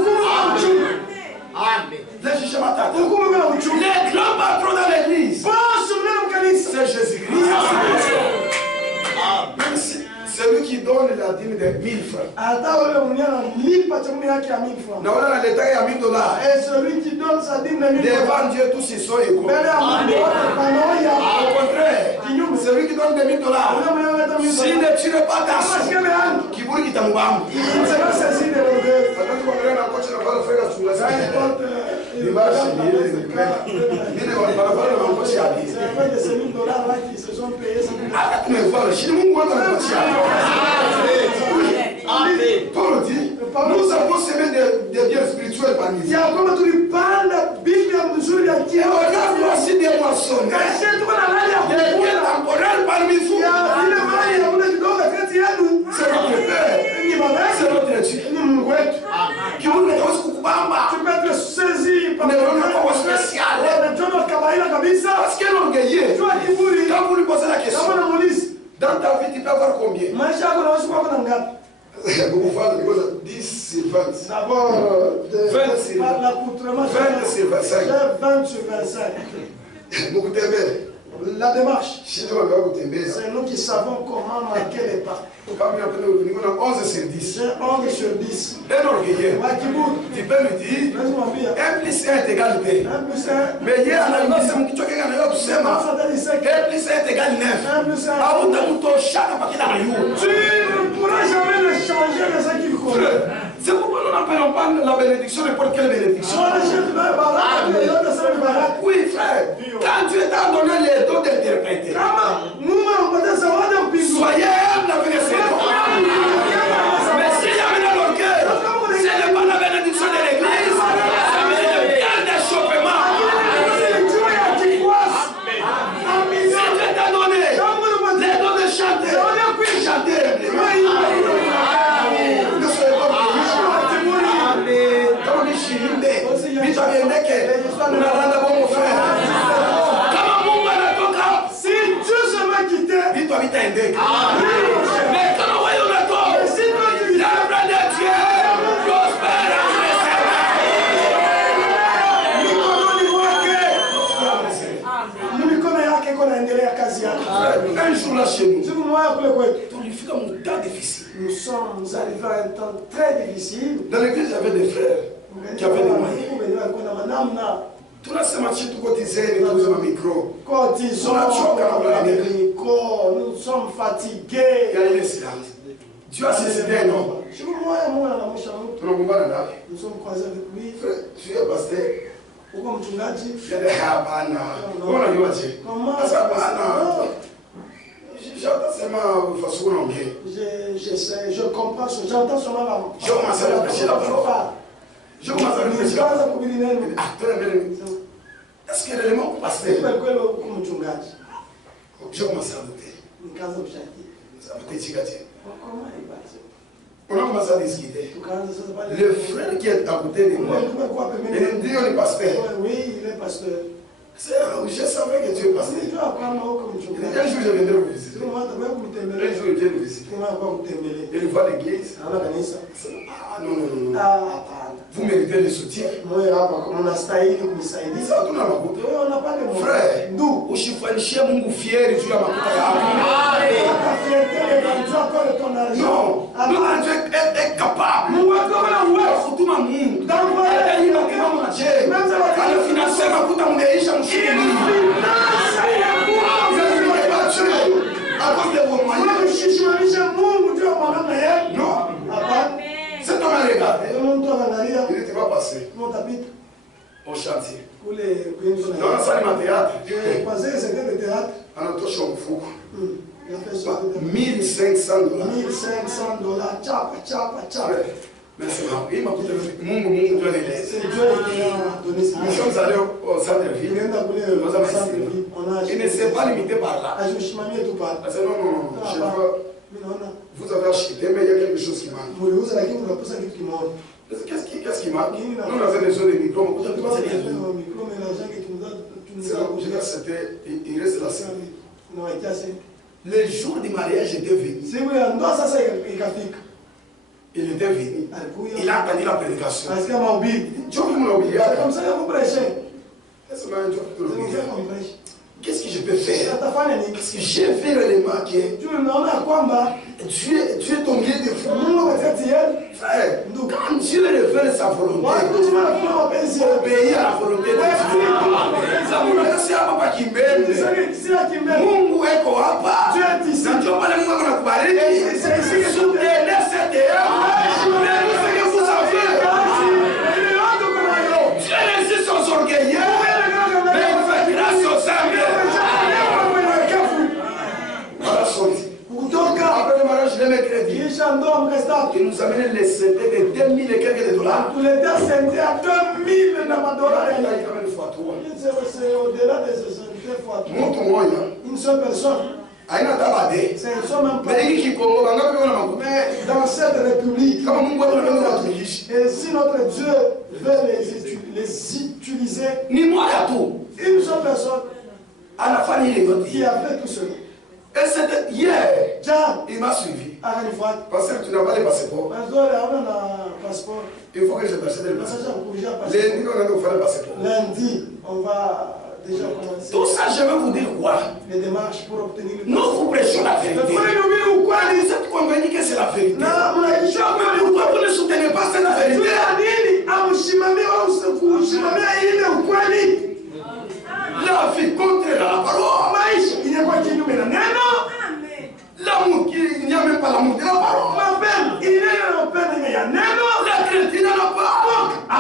Le jugement t'attend. Les grands patrons dans l'église, c'est Jésus-Christ. Celui qui donne la dîme de 1000 francs. Et celui qui donne sa dîme de 1000 francs. Devant Dieu, tous ils sont égaux. Au contraire, celui qui donne de 1000 $, s'il ne tire pas ta soeur, qui voulait qu'il t'embambe. Il sera saisi de l'orgueil. Nous avons semé des biens spirituels parmi nous. Et regarde aussi des moissonneurs. Des biens temporels parmi vous. C'est notre Père. C'est notre Dieu. Qui vous met au Skoukubamba. Tu peux être saisi par le spécial. Parce qu'elle est orgueilleuse. Quand vous lui posez la question, dans ta vie, tu peux avoir combien? Vous pouvez dire 10 sur 20. D'abord, 20 sur 25. 20 sur 25. La démarche, c'est nous qui savons comment marquer les pas. 11 sur 10. J'ai 11 sur 10. Un orgueilleux. Tu peux lui dire 1 plus 1 est égal 2. Mais il y a un homme qui est 1 plus 1 est égal 9. Tu ne pourras jamais le changer de ce qu'il faut. C'est pourquoi nous n'appelons pas la bénédiction n'importe quelle bénédiction. Oui, frère. Quand Dieu t'a donné les dons d'interpréter, soyez humble avec ces dons. Mais s'il y a un orgueil, tulifika mu temps difficile. Nous sommes arrivés à un temps très difficile. Dans l'église, il y avait des frères qui avaient des moyens. Tunasema chetu kotizeni tuuze ma micro. Nous sommes fatigués. Il y a une silence. Dieu a suscité non. Nous sommes croisés avec lui. Tu es pasteur. Uko mchungaji? Hapana. Unajuaje? Hapana. J'entends seulement façon d'ongea. Je comprends, j'entends seulement la. Je commence à réfléchir la parole. Je commence à réfléchir. Est-ce que l'élément pasteur? Je commence à douter. Ça peut être chigaté. On a commencé à discuter. Le frère qui est à côté de moi, il me dit on est pasteur. Oui, il est pasteur. Je savais que tu es pasteur. Un jour je viendrai vous visiter. Un jour je viens vous visiter. Et il voit l'église. Ah non. Vous méritez le soutien. Ça tourne à ma bouche. Frère, nous, ushifanishie Mungu fieri juu ya makuta yako. Non, Dieu est capable. Kutuma Mungu. Anafinansia makuta mngeisha mshukuru. Non. Cet homme a regardé. Il n'était pas passé au chantier. Dans la salle de théâtre, on a touché un fou. $1,500. Mais c'est marrant. Il m'a coûté Mungu Dieu l'église. Nous sommes allés au centre-ville. Il ne s'est pas limité par là. Parce que non, je veux. Vous avez acheté, mais il y a quelque chose qui manque. Qu'est-ce qui manque? Nous on avait besoin de micros. Il reste là. Le jour du mariage était venu. Il était venu. Il a entendu la prédication. C'est comme ça que vous prêchez. Qu'est-ce que je peux faire? Parce que j'ai fait l'élément qui est Dieu est ton guide de foi. Frère, quand Dieu révèle sa volonté, obéir à la volonté de Dieu. Ça vous dit, c'est un papa qui m'aime. Mungu eko hapa. Na Dieu pale Mungu anakubariki. Soutenez cette œuvre. Soutenez ce que vous avez. Dieu résiste aux orgueilleux. Mais il fait grâce aux humbles. Voilà sorti. Après le mariage, le mercredi, il nous amène les CD de 2000 et quelques dollars. Tous les deux CD à 2000 $. Il a quand même une fois trois. C'est au-delà de ce fois trois. Une seule personne. C'est une seule même personne. Mais dans cette république, et si notre Dieu veut les utiliser, une seule personne qui a fait tout cela. Et c'était hier, il m'a suivi. Parce que tu n'as pas les passeports. Il faut que je t'achète les passeports. Lundi, on a fait le passeport. Lundi, on va déjà commencer. Tout ça, je vais vous dire quoi? Les démarches pour obtenir le nous vous prêchons la vérité. Vous êtes convaincus que c'est la vérité. Mais pourquoi vous ne soutenez pas cette vérité? La vie contre la parole. L'amour, il n'y a même pas l'amour de la parole. La chrétienne n'a pas.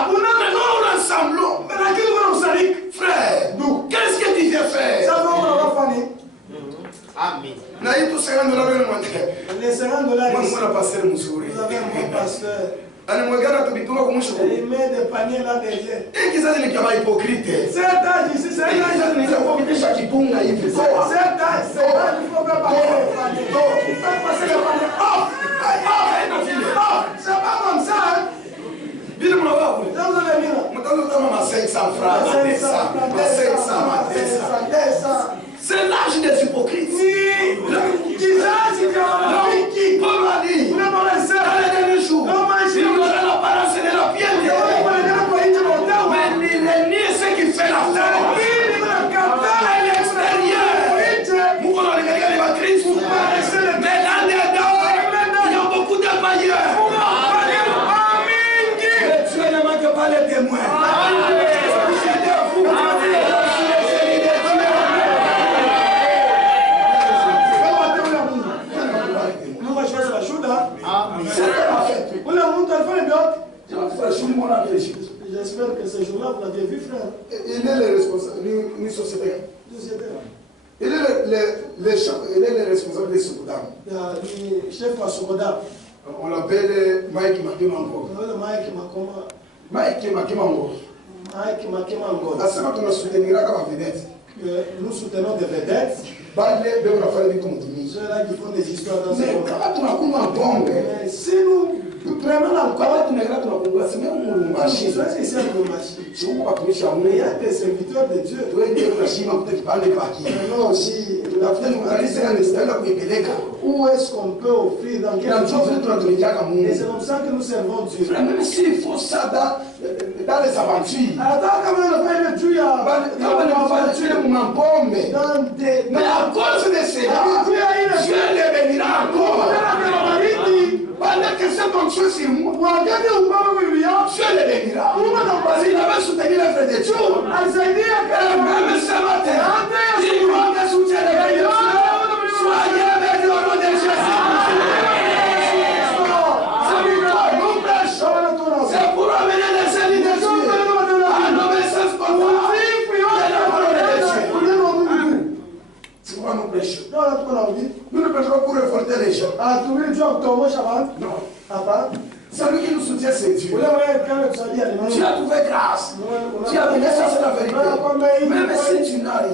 Nous rassemblons. Frère, qu'est-ce que tu viens faire? Amen. Les $50 moi, la pasteur Moussouri. Il met des paniers là derrière. Et qui ça dit qu'il y a hypocrite? C'est âge ici, c'est âge. Il faut faire passer les paniers. Faites passer les paniers. C'est pas comme ça. C'est l'âge des hypocrites. L'apparence de la pièce. Mais il nie ce qui fait la force. À l'extérieur, vous connaissez les Christ. Mais ailleurs. Mais Dieu ne manque pas les témoins. J'espère que ce jour-là, vous l'avez vu, frère. Il est le responsable d'une société. Il est le responsable des Sokodam. Le chef de Sokodam. On l'appelle Mike Makemango. Mike Makemango. À ce moment, on soutenira comme vedette. Nous soutenons des vedettes. Ceux-là qui font des histoires dans ce monde. Mais si nous prenons encore, il y a des serviteurs de Dieu. Non, si où est-ce qu'on peut offrir dans quel monde? Et c'est comme ça que nous servons Dieu. Même s'il faut ça dans les aventures. Mais à cause de cela, Dieu les bénira encore. Pendant que cette onction sur moi, Dieu les bénira. S'il avait soutenu les frères de Dieu, même ce matin, il manque de soutien de Dieu. Soyez bénis au nom de Jésus. C'est pour amener les élus de Dieu à l'obéissance conforme. Nous prêchons. Nous ne prêchons pour révolter les gens. Non. Celui qui nous soutient, c'est Dieu. Tu as trouvé grâce. Tu as donné ça, c'est la vérité. Même si tu n'as rien,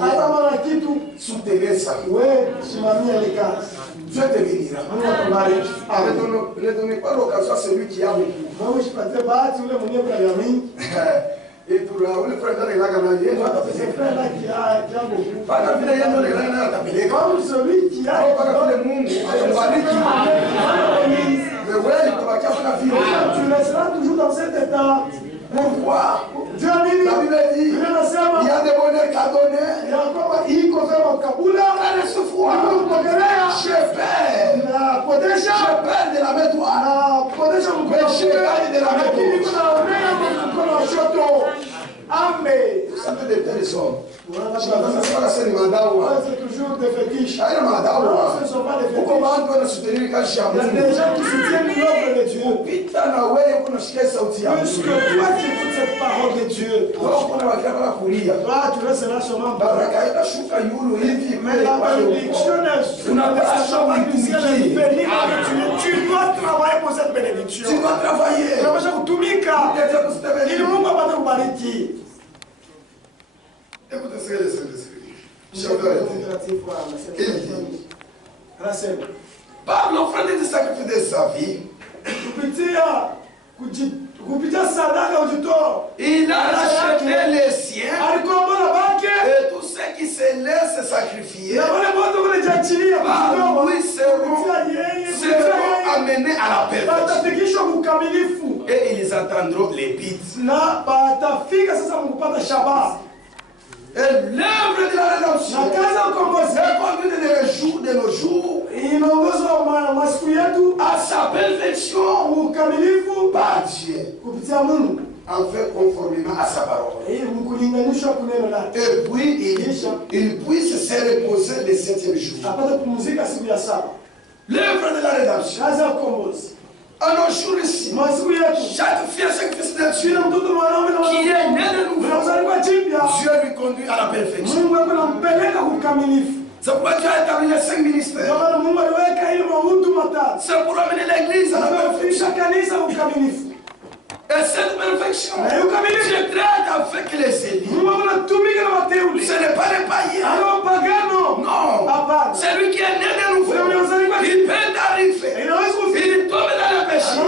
soutenez ça. Dieu te bénira. Ne donnez pas l'occasion à celui qui a beaucoup. Et pour le frère dans les lacs, comme celui qui a tu resteras toujours dans cet état. Pourquoi? Dieu la Bible dit, il y a des bonheurs qu'à donner. Je perds de la main droite. Mais je gagne de la main gauche. Amen. Ça peut être des hommes. C'est toujours des fétiches. Ce ne sont pas des fétiches. Il y a des gens qui soutiennent l'œuvre de Dieu. Puisque toi qui écoutes cette parole de Dieu, toi tu resteras sûrement mais la bénédiction tu dois travailler pour cette bénédiction. Tu dois travailler. Écoutez ce que les Saint-Esprit. Par l'offrande du sacrifice de sa vie, il a racheté les siens et tous ceux qui se laissent sacrifier par lui seront amenés à la perfection. Et ils attendront les bites. Et l'œuvre de la rédemption est conduite de nos jours à sa perfection par Dieu, enfin conformément à sa parole. Et puis il puisse se reposer le 7e jour. L'œuvre de la rédemption. À nos jours ici, chaque fils et fils de Dieu qui est né de nouveau, Dieu lui conduit à la perfection. C'est pourquoi Dieu a établi les 5 ministères. C'est pour amener l'église à la perfection. Et cette perfection, Dieu traite avec les élus. Ce n'est pas les païens. Non. C'est lui qui est né de nouveau. Il peut arriver. Il tombe dans le péché.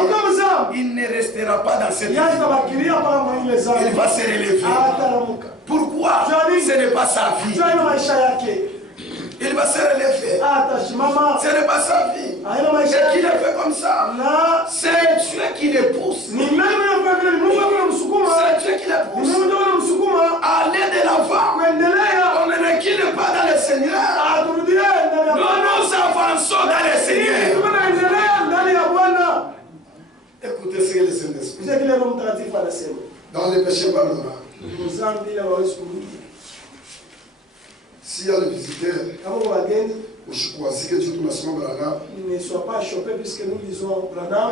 Il ne restera pas dans cette vie. Il va se relever. Pourquoi? Ce n'est pas sa vie. Il va se relever. Ce n'est pas sa vie. Et qu'il le fait comme ça. C'est Dieu qui le pousse. C'est Dieu qui le pousse. Aller de l'avant. On ne recule pas dans le Seigneur. Nous nous avançons dans le Seigneur. Dans les péchés pardonnables. S'il y a le visiteur, il ne soit pas chopé puisque nous lisons Branham.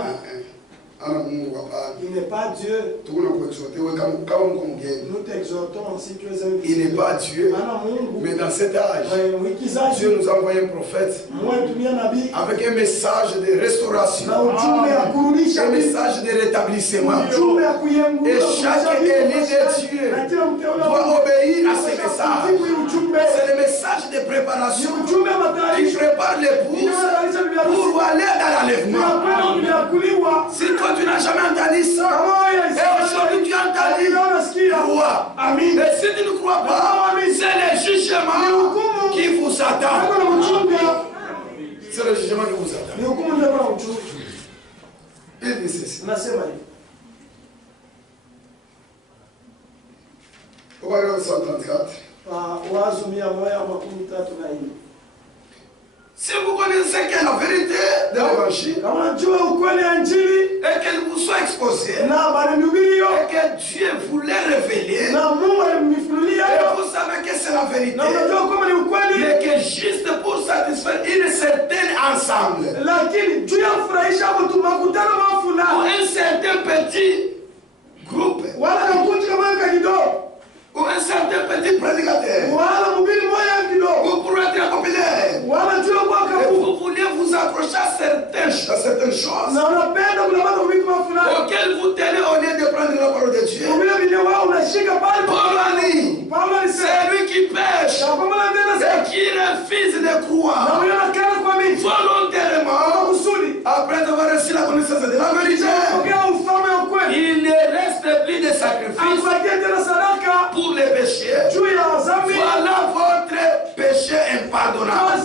Il n'est pas Dieu. Nous t'exhortons si tu es un visiteur. Il n'est pas Dieu. Mais dans cet âge, Dieu nous a envoyé un prophète avec un message de restauration, un message de rétablissement. Et chaque élu de Dieu doit obéir à ce message. C'est le message de préparation qui prépare l'épouse pour aller dans l'enlèvement. Si toi tu n'as jamais entendu ça, et aujourd'hui tu as entendu, crois. Et si tu ne crois pas, c'est le jugement qui vous attend. C'est le jugement qui vous attend. Il dit ceci. Au paragraphe 134. Si vous connaissez que la vérité de l'évangile et qu'elle vous soit exposée et que Dieu vous l'ait révélée, et vous savez que c'est la vérité, mais que juste pour satisfaire une certaine ensemble, pour un certain petit groupe, ou un certain petit prédicateur, ou pour être populaire, et vous voulez vous accrocher à certaines choses auxquelles vous tenez au lieu de prendre la parole de Dieu. C'est lui qui pêche et qui refuse de croire volontairement après avoir reçu la connaissance de la vérité. Il ne reste plus de sacrifice pour les péchés. Voilà votre péché impardonnable.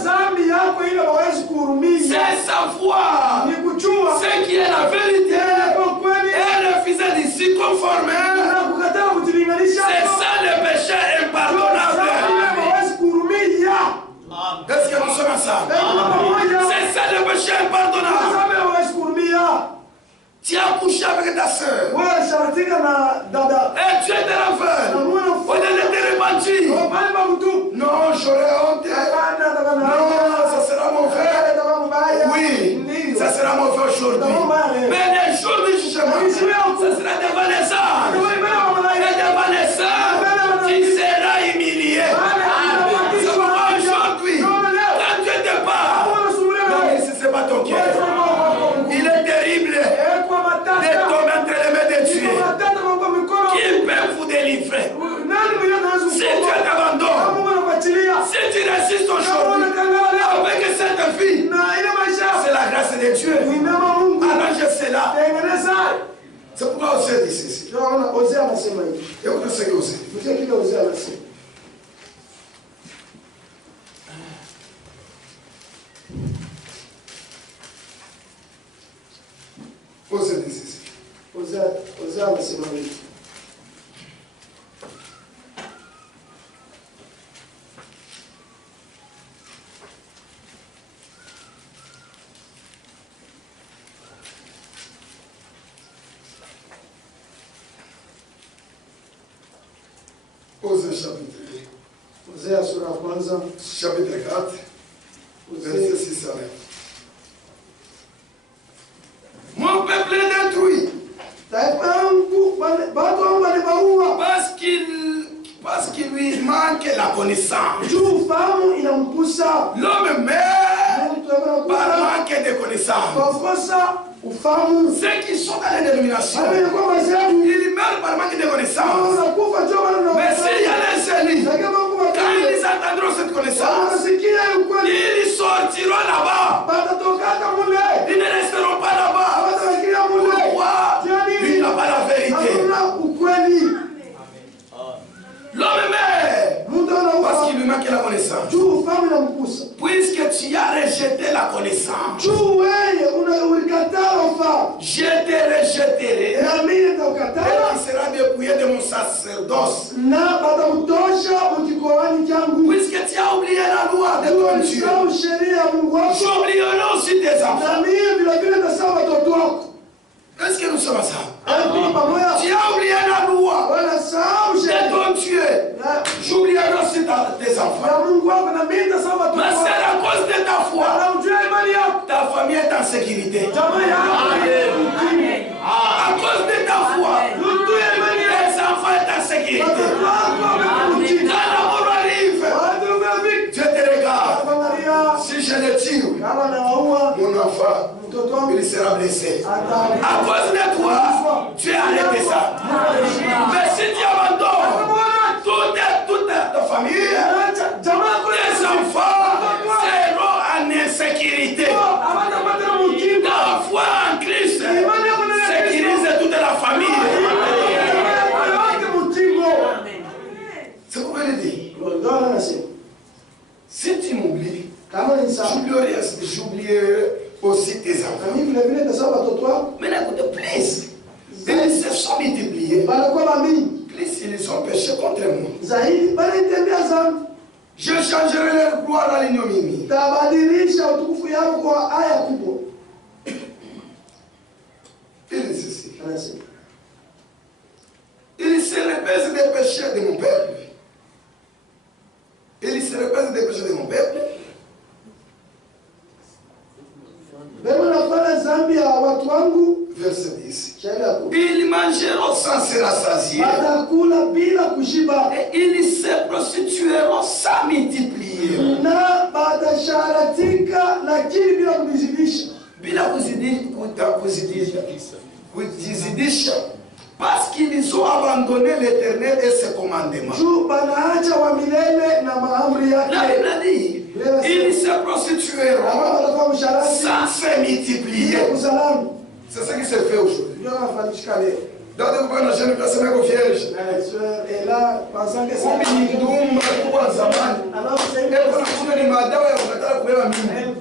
C'est savoir ce qui est la vérité et refuser de s'y conformer. C'est ça le péché impardonnable. Est-ce que nous sommes ensemble? C'est ça le péché impardonnable. Tu as couché avec ta soeur. Et tu étais la veule. On était repentis. Non, j'aurais honte. Non, ça sera mon frère. Oui, ça sera mon frère aujourd'hui. Mais les jours du jugement, ça sera devant les anges. Et devant les anges, tu seras humilié. C'est pourquoi aujourd'hui, quand tu te pars, non, ce n'est pas ton cœur. Il est terrible de tomber entre les mains de Dieu. Qui peut vous délivrer? Si tu t'abandonnes, si tu résistes aujourd'hui avec cette vie, c'est la grâce de Dieu. Arrange cela. C'est pourquoi Osée dit ceci. Et vous savez Osée. Osée dit ceci. Osée anasema hivi. Osée chapitre 1. Osea sura ya kwanza. Chapitre 4. Verset 6 à 9. Mon peuple est détruit. Parce qu'il lui manque la connaissance. L'homme meurt par manque de connaissance. Ceux qui sont dans les dénominations, ils meurent par manque de connaissance. Mais s'il y a l'incendie, quand ils attendront cette connaissance, ils sortiront là-bas. Ils ne resteront pas là-bas. Pourquoi? Il n'a pas la vérité. L'homme meurt parce qu'il lui manque la connaissance. Puisque tu as rejeté la connaissance, je te rejetterai. Et tu seras dépouillé de mon sacerdoce. Puisque tu as oublié la loi de ton Dieu, j'oublierai aussi tes enfants. Est-ce que nous sommes ensemble? sera blessé. À cause de toi, tu as arrêté ça. Mais si tu abandonnes toute ta famille, tes enfants seront en insécurité. La foi en Christ sécurise toute la famille. C'est pourquoi il dit, si tu m'oublies, j'oublierai aussi tes enfants. Maintenant, écoute, plus ils se sont multipliés, plus ils ont péché contre moi. Je changerai leur gloire à l'ignominie. Il dit ceci. Il se répète des péchés de mon peuple. Il se répète des péchés de mon peuple. Verset 10. Ils mangeront sans se rassasier. Et ils se prostitueront sans multiplier. Bila kuzidisha. Parce qu'ils ont abandonné l'Éternel et ses commandements. La Bible dit, ils se prostitueront sans se multiplier. C'est ce qui se fait aujourd'hui. Dans le gouvernement, je ne place pas vierge. Et là, pensant que c'est elle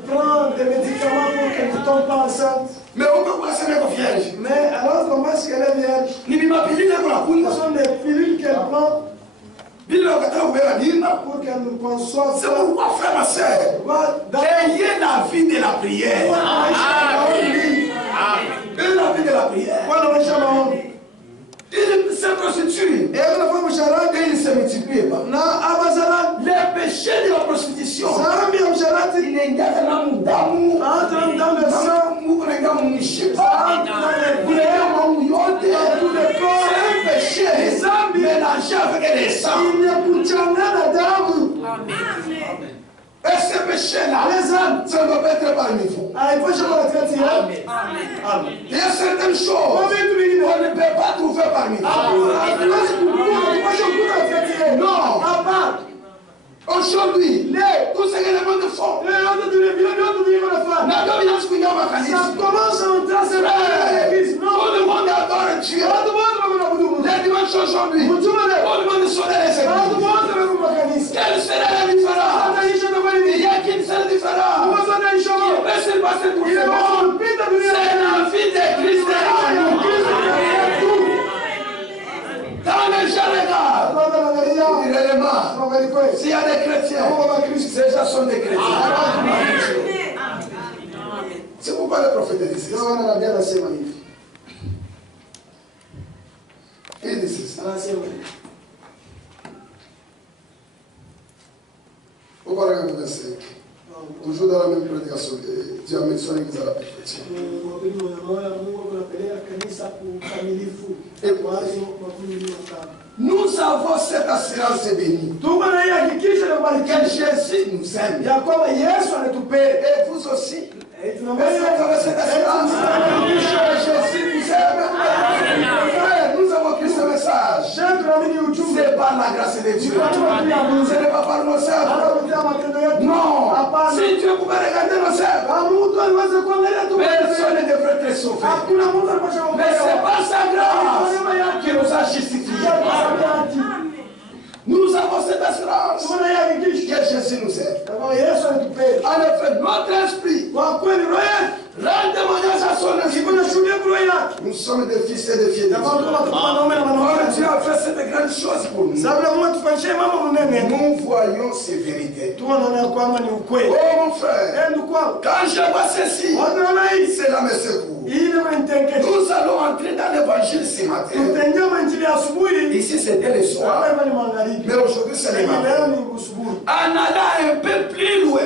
prend des médicaments pour qu'elle ne tombe pas enceinte. Mais on peut placer mes vierge. Mais alors comment est-ce qu'elle est vierge? Ce sont des pilules qu'elle prend pour qu'elle nous conçoive. C'est pourquoi, frère, ma soeur, ayez la vie de la prière. Ayez la vie de la prière. Il se prostitue. Et il se multiplie. Les péchés de la prostitution. Il n'est pas d'amour. C'est un péché mélangé avec les sangs. Et ce péché-là, ça ne doit pas être parmi vous. Il y a certaines choses qu'on ne peut pas trouver parmi vous. Non. Aujourd'hui, tout ce que le monde font, ça commence à entrer dans l'église. Tout le monde adore Dieu. Les dimanches aujourd'hui, tout le monde sonne les églises. Quelle serait la différence? Il y a qu'une seule différence. Qui peut se passer pour ce monde? C'est la vie de Christ. Dans les gens regardent, s'il y a des chrétiens, ces gens sont des chrétiens. C'est pourquoi le prophète dit ça. Il dit ça. Au paragraphe 25, toujours dans la même prédication, Dieu a mentionné qu'ils ont la perfection. Nous avons cette assurance bénie que Jésus nous aime. Et vous aussi. Est-ce que vous avez cette assurance que Jésus nous aime? Nous avons pris ce message. C'est par la grâce de Dieu. Ce n'est pas par nos œuvres. Non. Si Dieu pouvait regarder nos œuvres, personne ne devrait être sauvé. Mais c'est par sa grâce qui nous a justifiés. Nous avons cette assurance que Jésus nous aime. En effet, notre esprit rend témoignage à son esprit. Nous sommes des fils et des filles de Dieu. Dieu a fait cette grande chose pour nous. Nous voyons ces vérités. Oh mon frère, quand je vois ceci, cela me secoue. Nous allons entrer dans l'évangile ce matin. Ici c'était le soir, mais aujourd'hui c'est le matin. En allant un peu plus loin,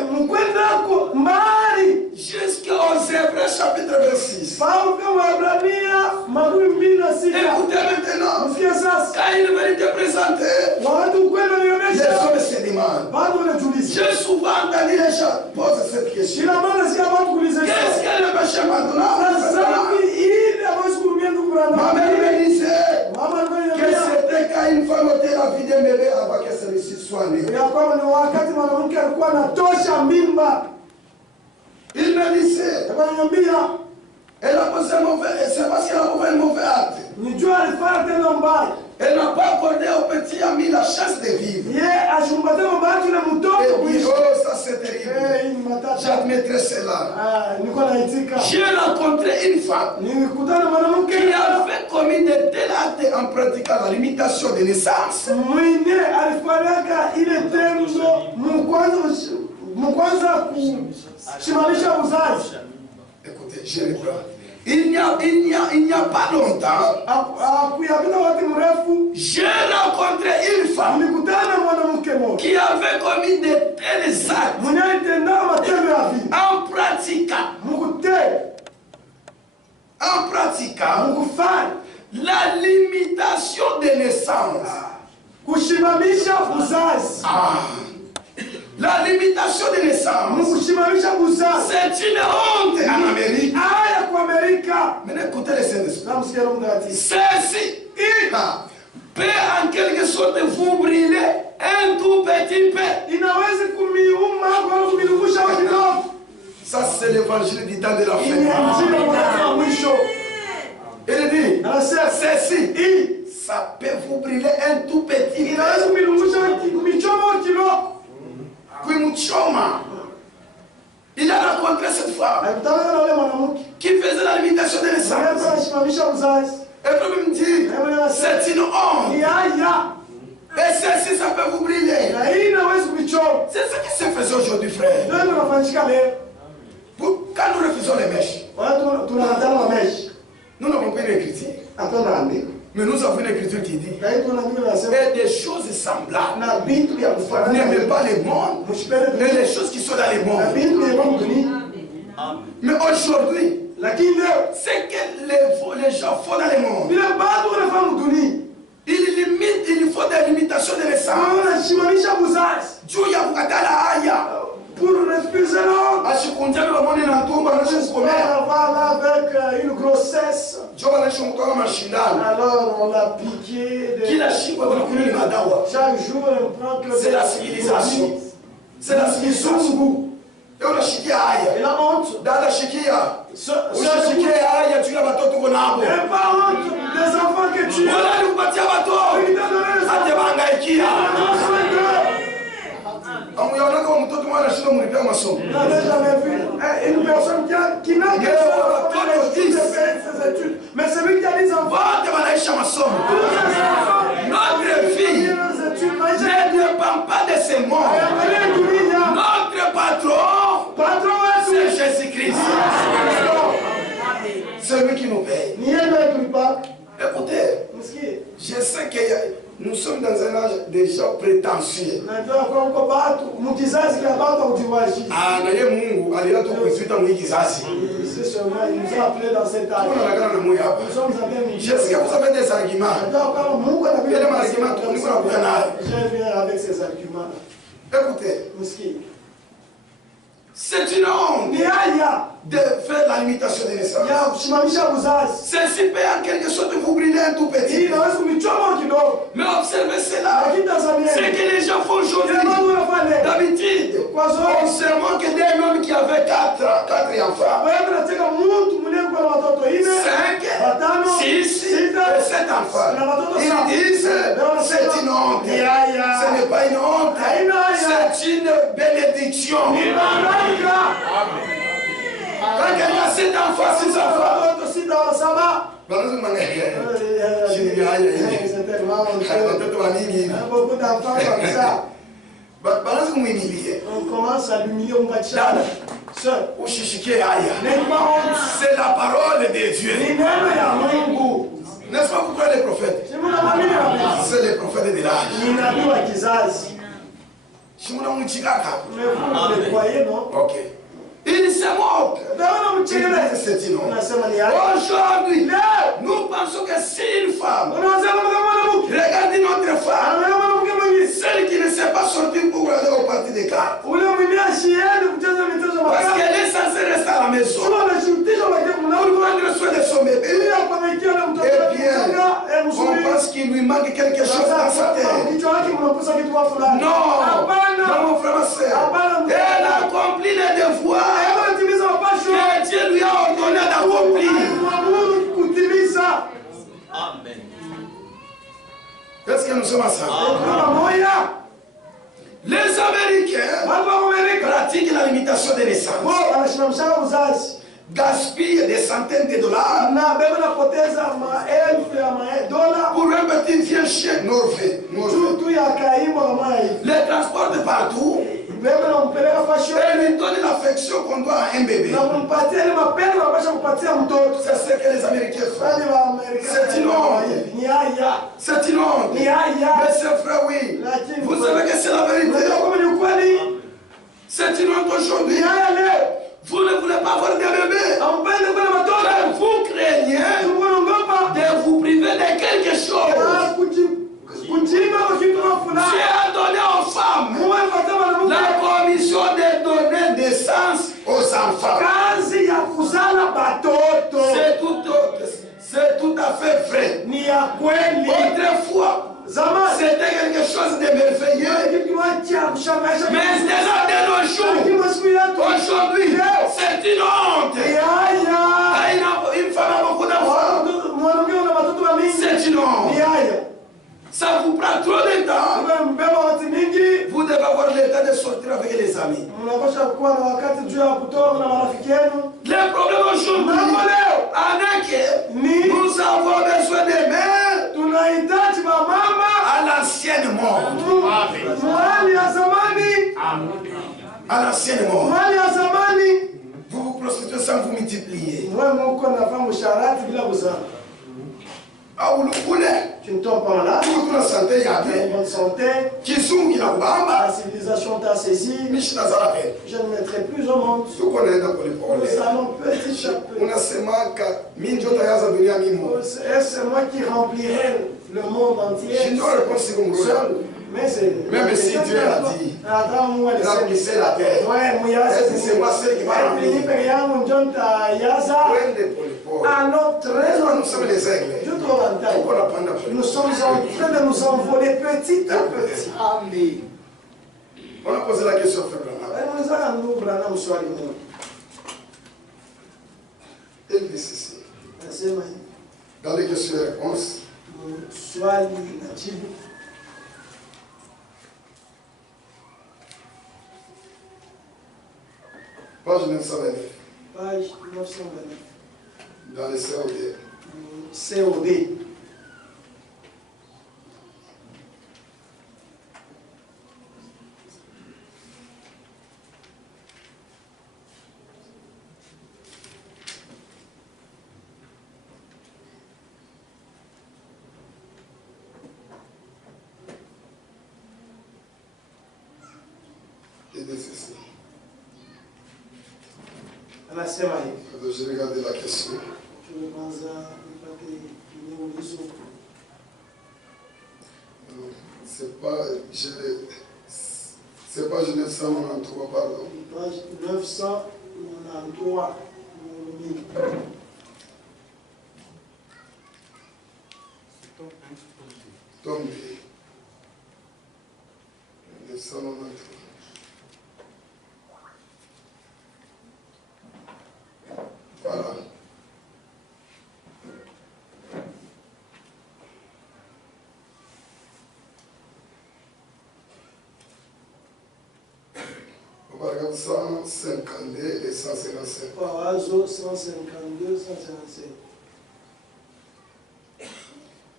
jusqu'aux Hébreux chapitre 26. Écoutez maintenant, quand il veut te présenter, les hommes se demandent. J'ai souvent entendu les gens poser cette question. Qu'est-ce que le péché maintenant? Elle n'a pas accordé au petit ami la chance de vivre. Et puis, oh, ça c'est terrible. J'admettrai cela. J'ai rencontré une femme qui avait commis de tels actes en pratiquant la limitation de naissance. Écoutez, je reprends. Il n'y a pas longtemps, j'ai rencontré une femme qui avait commis de tels actes en pratiquant la limitation de naissance. La limitation de naissance, c'est une honte en Amérique. Mais écoutez les Saint-Esprit. Ceci peut en quelque sorte vous brûler un tout petit peu. Ça c'est l'évangile du temps de la fin. Il dit, ceci, ça peut vous brûler un tout petit peu. Il a rencontré cette femme qui faisait la limitation de naissance. Et puis il me dit, c'est une honte. Et ceci, ça peut vous brûler. C'est ce qui se faisait aujourd'hui, frère. Quand nous refusons les mèches, nous n'avons pas une écriture. Mais nous avons une écriture qui dit et des choses semblables. N'aimez pas les mondes et les choses qui sont dans les mondes. Mais aujourd'hui, ce que les gens font dans les mondes, il faut des limitations de naissance. Pour refuser l'homme. Avec une grossesse. Alors on l'a piqué. Chaque jour on prend que c'est la civilisation. C'est la civilisation. Et la honte. Dans la chikia. Tu as pas honte des enfants que tu as. On n'a jamais vu une personne qui n'a que ses études. Mais celui qui a des enfants, notre vie ne dépend pas de ce monde. Notre patron, c'est Jésus-Christ. C'est lui qui nous paye. Écoutez, je sais que nous sommes dans un âge déjà prétentieux. J'espère que vous avez des arguments. Je viens avec ces arguments. Écoutez, c'est une honte de faire la limitation des naissances. Ceci peut en quelque sorte vous brûler un tout petit. Mais observez cela. C'est que les gens font aujourd'hui. D'habitude, on se moque d'un homme qui avait 4 enfants. 5, 6 et 7 enfants. Ils disent c'est une honte. Ce n'est pas une honte. C'est une bénédiction. Quand il y a 7 enfants, 6 enfants, beaucoup d'enfants comme ça. On commence à l'humilier, on va c'est la parole de Dieu. N'est-ce pas pourquoi les prophètes? C'est les prophètes de l'âge. Mais vous le croyez, non? Ok. Il se moque. Aujourd'hui, nous pensons que c'est une femme. Regardez notre femme. Celle qui ne sait pas sortir pour aller au parti des cartes. Parce qu'elle est censée rester à la maison. Pour prendre soin de son bébé. Et bien, on pense qu'il lui manque quelque chose dans sa tête. Non, mon frère, ma soeur. Elle accomplit les devoirs que Dieu lui a ordonné d'accomplir. nous sommes ensemble. Les Américains pratiquent la limitation des naissances. Gaspillent des centaines de dollars pour un petit vieux chien norvégien. Les transportent partout et lui donnent l'affection qu'on doit à un bébé. C'est ce que les Américains font. C'est une honte. C'est une honte. Mais c'est frère, oui. Vous savez que c'est la vérité. C'est une honte aujourd'hui. Vous ne voulez pas avoir des bébés. Car vous craignez de vous priver de quelque chose. Dieu a donné aux femmes la commission de donner naissance aux enfants. C'est tout à fait vrai. Autrefois, c'était quelque chose de merveilleux. Mais de nos jours, aujourd'hui, c'est une honte. Une femme a beaucoup d'enfants. C'est une honte. Ça vous prend trop de temps. Vous devez avoir le temps de sortir avec les amis. Le problème aujourd'hui, nous avons besoin de mères à l'ancienne mort. À l'ancienne mort. Vous vous prostituez sans vous multiplier. Ah, vous le voulez. Tu ne tombes pas malade. Toute la santé, il y a bonne santé. La civilisation t'a saisi. Je ne mettrai plus au monde. Nous allons petit à petit. Et c'est moi qui remplirai le monde entier. Seul. Même si Dieu a dit, il a glissé la terre. Est-ce que c'est moi seul qui va remplir? Nous sommes les aigles. Nous sommes en train de nous envoler petit à petit. Amen. On a posé la question, frère Branham. Il dit ceci. Dans les questions et réponses, page 929. Page 929. Dans les COD. COD. Il dit ceci. Je vais regarder la question. C'est pas Genèse 193, pardon. Page 993. Tome 993. Voilà. Au paragraphe 152 et 155. Paragraphe 152, 155.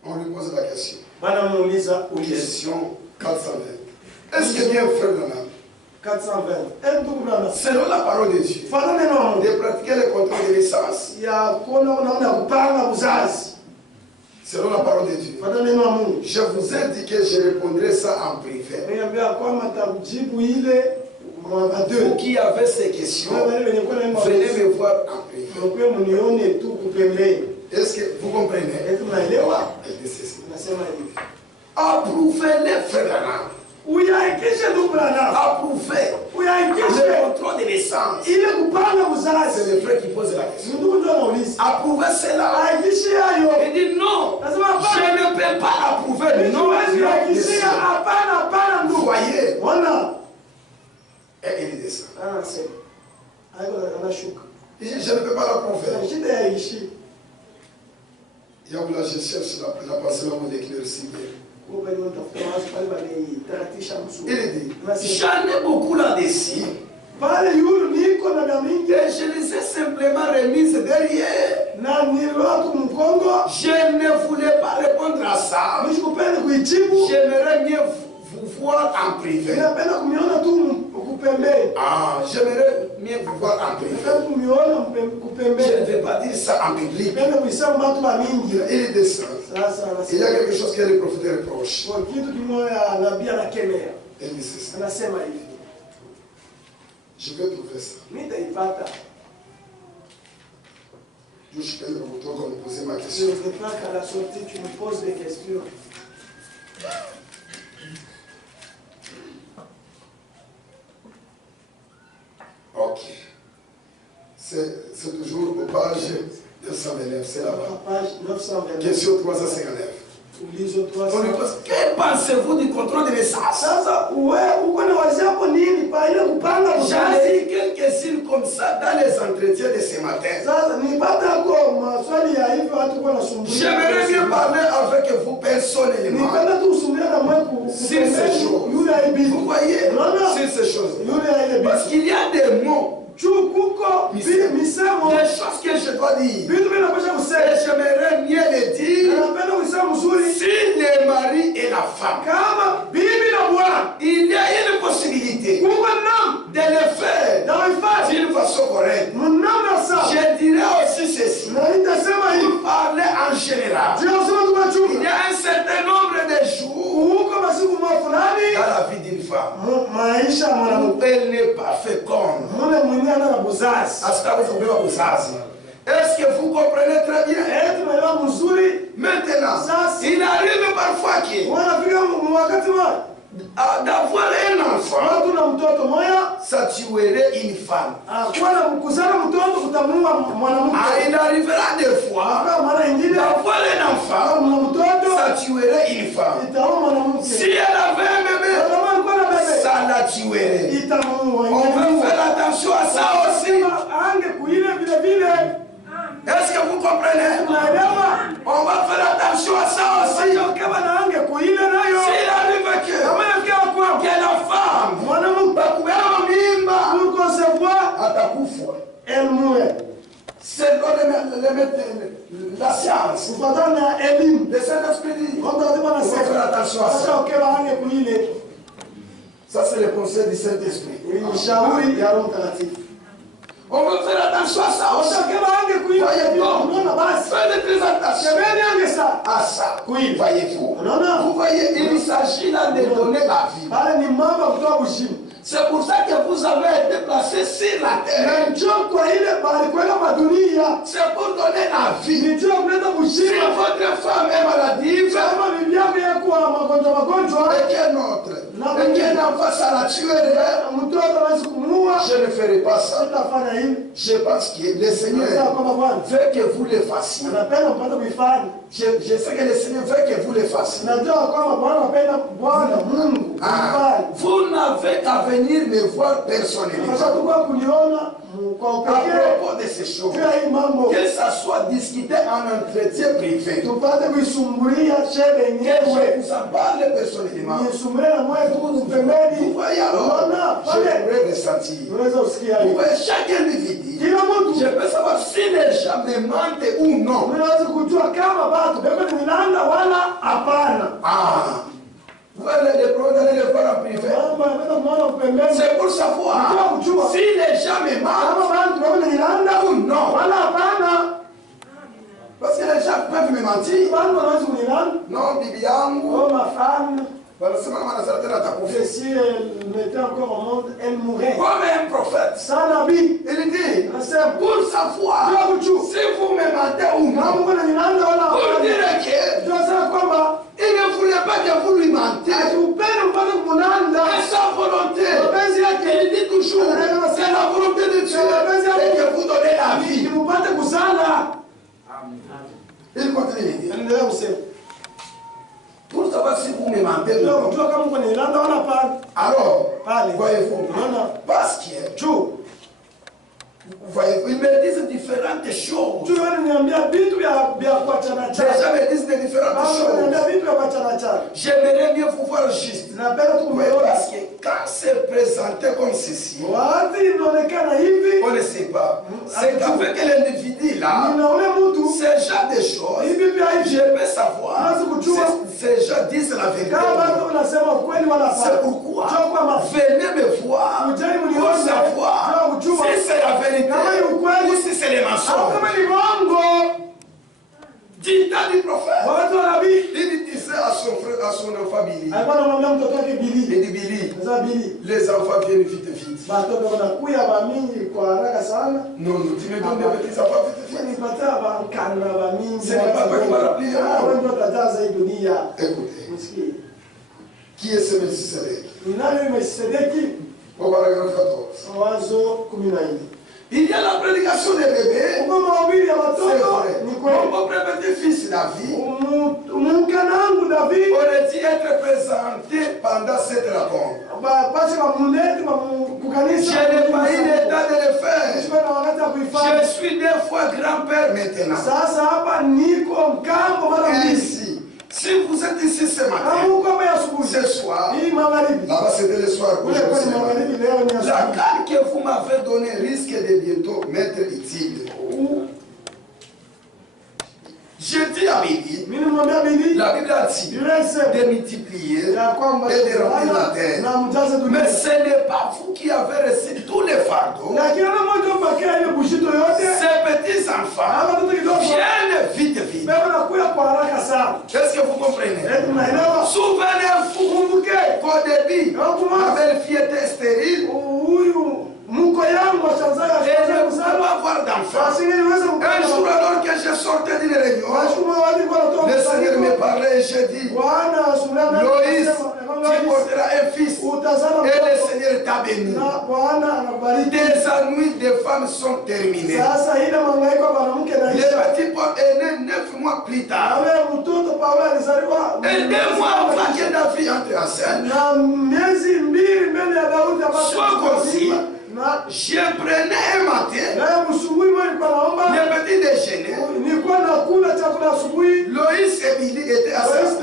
On lui pose la question. Madame Question 420. Est-ce que bien frère Branham 420. Selon la parole de Dieu, de pratiquer le contrôle de naissance. Selon la parole de Dieu, je vous ai dit que je répondrai ça en privé. Vous qui avez ces questions, venez me voir en privé. Est-ce que vous comprenez? Approuvez-les, frère Branham. Approuvé. Le contrôle de naissance. C'est le frère qui pose la question. Approuvez cela. Il dit non. Je ne peux pas approuver. Non, voyez. Et il dit ça. Il dit je ne peux pas l'approuver. Il y a où là je cherche la pensée là pour l'éclaircir. Il dit, j'en ai beaucoup là-dessus. Et je les ai simplement remises derrière. Je ne voulais pas répondre à ça. J'aimerais mieux vous voir en privé. Ah, j'aimerais mieux vous voir en privé. Je ne vais pas dire ça en public. Il descend. Il y a quelque chose que le prophète reproche. Il dit ça. Je vais trouver ça. Jusqu'à le retour qu'on me posait ma question. Je ne veux pas qu'à la sortie tu me poses des questions. Ok. C'est toujours au page 929. C'est là-bas. Page 929. Question 359. On lui pose, que pensez-vous du contrôle de l'essence? J'en ai eu quelques-unes comme ça dans les entretiens de ce matin. J'aimerais bien parler avec vous personnellement sur ces choses. Vous voyez, sur ces choses. Parce qu'il y a des mots, des choses que je dois dire. Et j'aimerais mieux les dire si le mari et la femme. Il y a une possibilité de le faire d'une façon correcte. Je dirais aussi ceci. Pour parler en général, il y a un certain nombre de jours dans la vie d'une femme où elle n'est pas féconde. Est-ce que vous comprenez très bien? Maintenant, il arrive parfois d'avoir un enfant, ça tuerait une femme. Il arrivera des fois d'avoir un enfant, ça tuerait une femme. Si elle avait un bébé, ça la tuerait. On veut faire attention à ça aussi. Est-ce que vous comprenez? On va faire attention à ça aussi. S'il arrive que la femme elle mourait. C'est la science. Le Saint-Esprit. On va faire attention à ça. Ça, c'est le conseil du Saint-Esprit. On veut faire attention à ça aussi. Faites très attention à ça. Voyez-vous. Vous voyez, il s'agit là de donner la vie. C'est pour ça que vous avez été placé sur la terre. C'est pour donner la vie. Si votre femme est maladive, et qu'un autre, et qu'un enfant, ça la tuerait, je ne ferai pas ça. Je pense que le Seigneur veut que vous le fassiez. Je sais que le Seigneur veut que vous le fassiez. Vous n'avez qu'à venir me voir personnellement. À propos de ces choses, que ça soit discuté en entretien privé, que je vous en parle personnellement, vous voyez alors, je pourrais ressentir. Vous voyez, chaque individu, je peux savoir si les gens me mentent ou non. Vous allez les voir en privé. C'est pour savoir si les gens me mentent ou non. Parce que les gens peuvent me mentir. Non, Bibi yangu. Si elle était encore au monde, elle mourrait. Comme un prophète. Il dit, pour savoir si vous me mentez ou non, pour dire que il ne voulait pas que vous lui mentez. Et sa volonté, il dit toujours, c'est la volonté de Dieu et que vous donnez la vie. Il continue de dire. Pour savoir si vous me mentez ou non. Alors, voyez-vous, parce que ils me disent différentes choses. Déjà me disent différentes choses. J'aimerais mieux vous voir juste. Parce que quand c'est présenté comme ceci, on ne sait pas. C'est qu'avec l'individu là, ces gens de choses, je peux savoir, ces gens disent la vérité. C'est pourquoi venez me voir pour savoir si c'est la vérité ou si c'est les mensonges. Dit du prophète, il disait à son frère, à son enfant Billy, il dit Billy, les enfants viennent vite vite. Non, non, tu me donnes des petits enfants vite vite. Ce n'est pas toi qui m'as rappelé. Écoutez, qui est ce Melchisedec? Au paragraphe 14. Il y a la prédication des bébés. C'est vrai. Mon petit-fils David aurait dû être présenté pendant cette rencontre. Je n'ai pas eu l'état de le faire. Je suis 2 fois grand-père maintenant. Ici. Si vous êtes ici ce matin, ce soir, là-bas c'était le soir, la carte que vous m'avez donnée risque de bientôt m'être utile. Je dis à Billy, la Bible a dit de multiplier et de remplir la terre. Mais ce n'est pas vous qui avez reçu tous les fardeaux. Ces petits enfants viennent vite vite. Est-ce que vous comprenez? Souvenez-vous qu'au début, ma belle-fille était stérile. Et ne pouvait pas avoir d'enfant. Un jour alors que je sortais d'une réunion, le Seigneur me parlait et je dis, Loïs, tu porteras un fils. Et le Seigneur t'a béni. Tes ennuis de femmes sont terminés. Le petit Paul est né 9 mois plus tard. Et 2 mois avant que David entre en scène, sois conscient. Je prenais un matin le petit déjeuner. Loïs et Billy étaient assis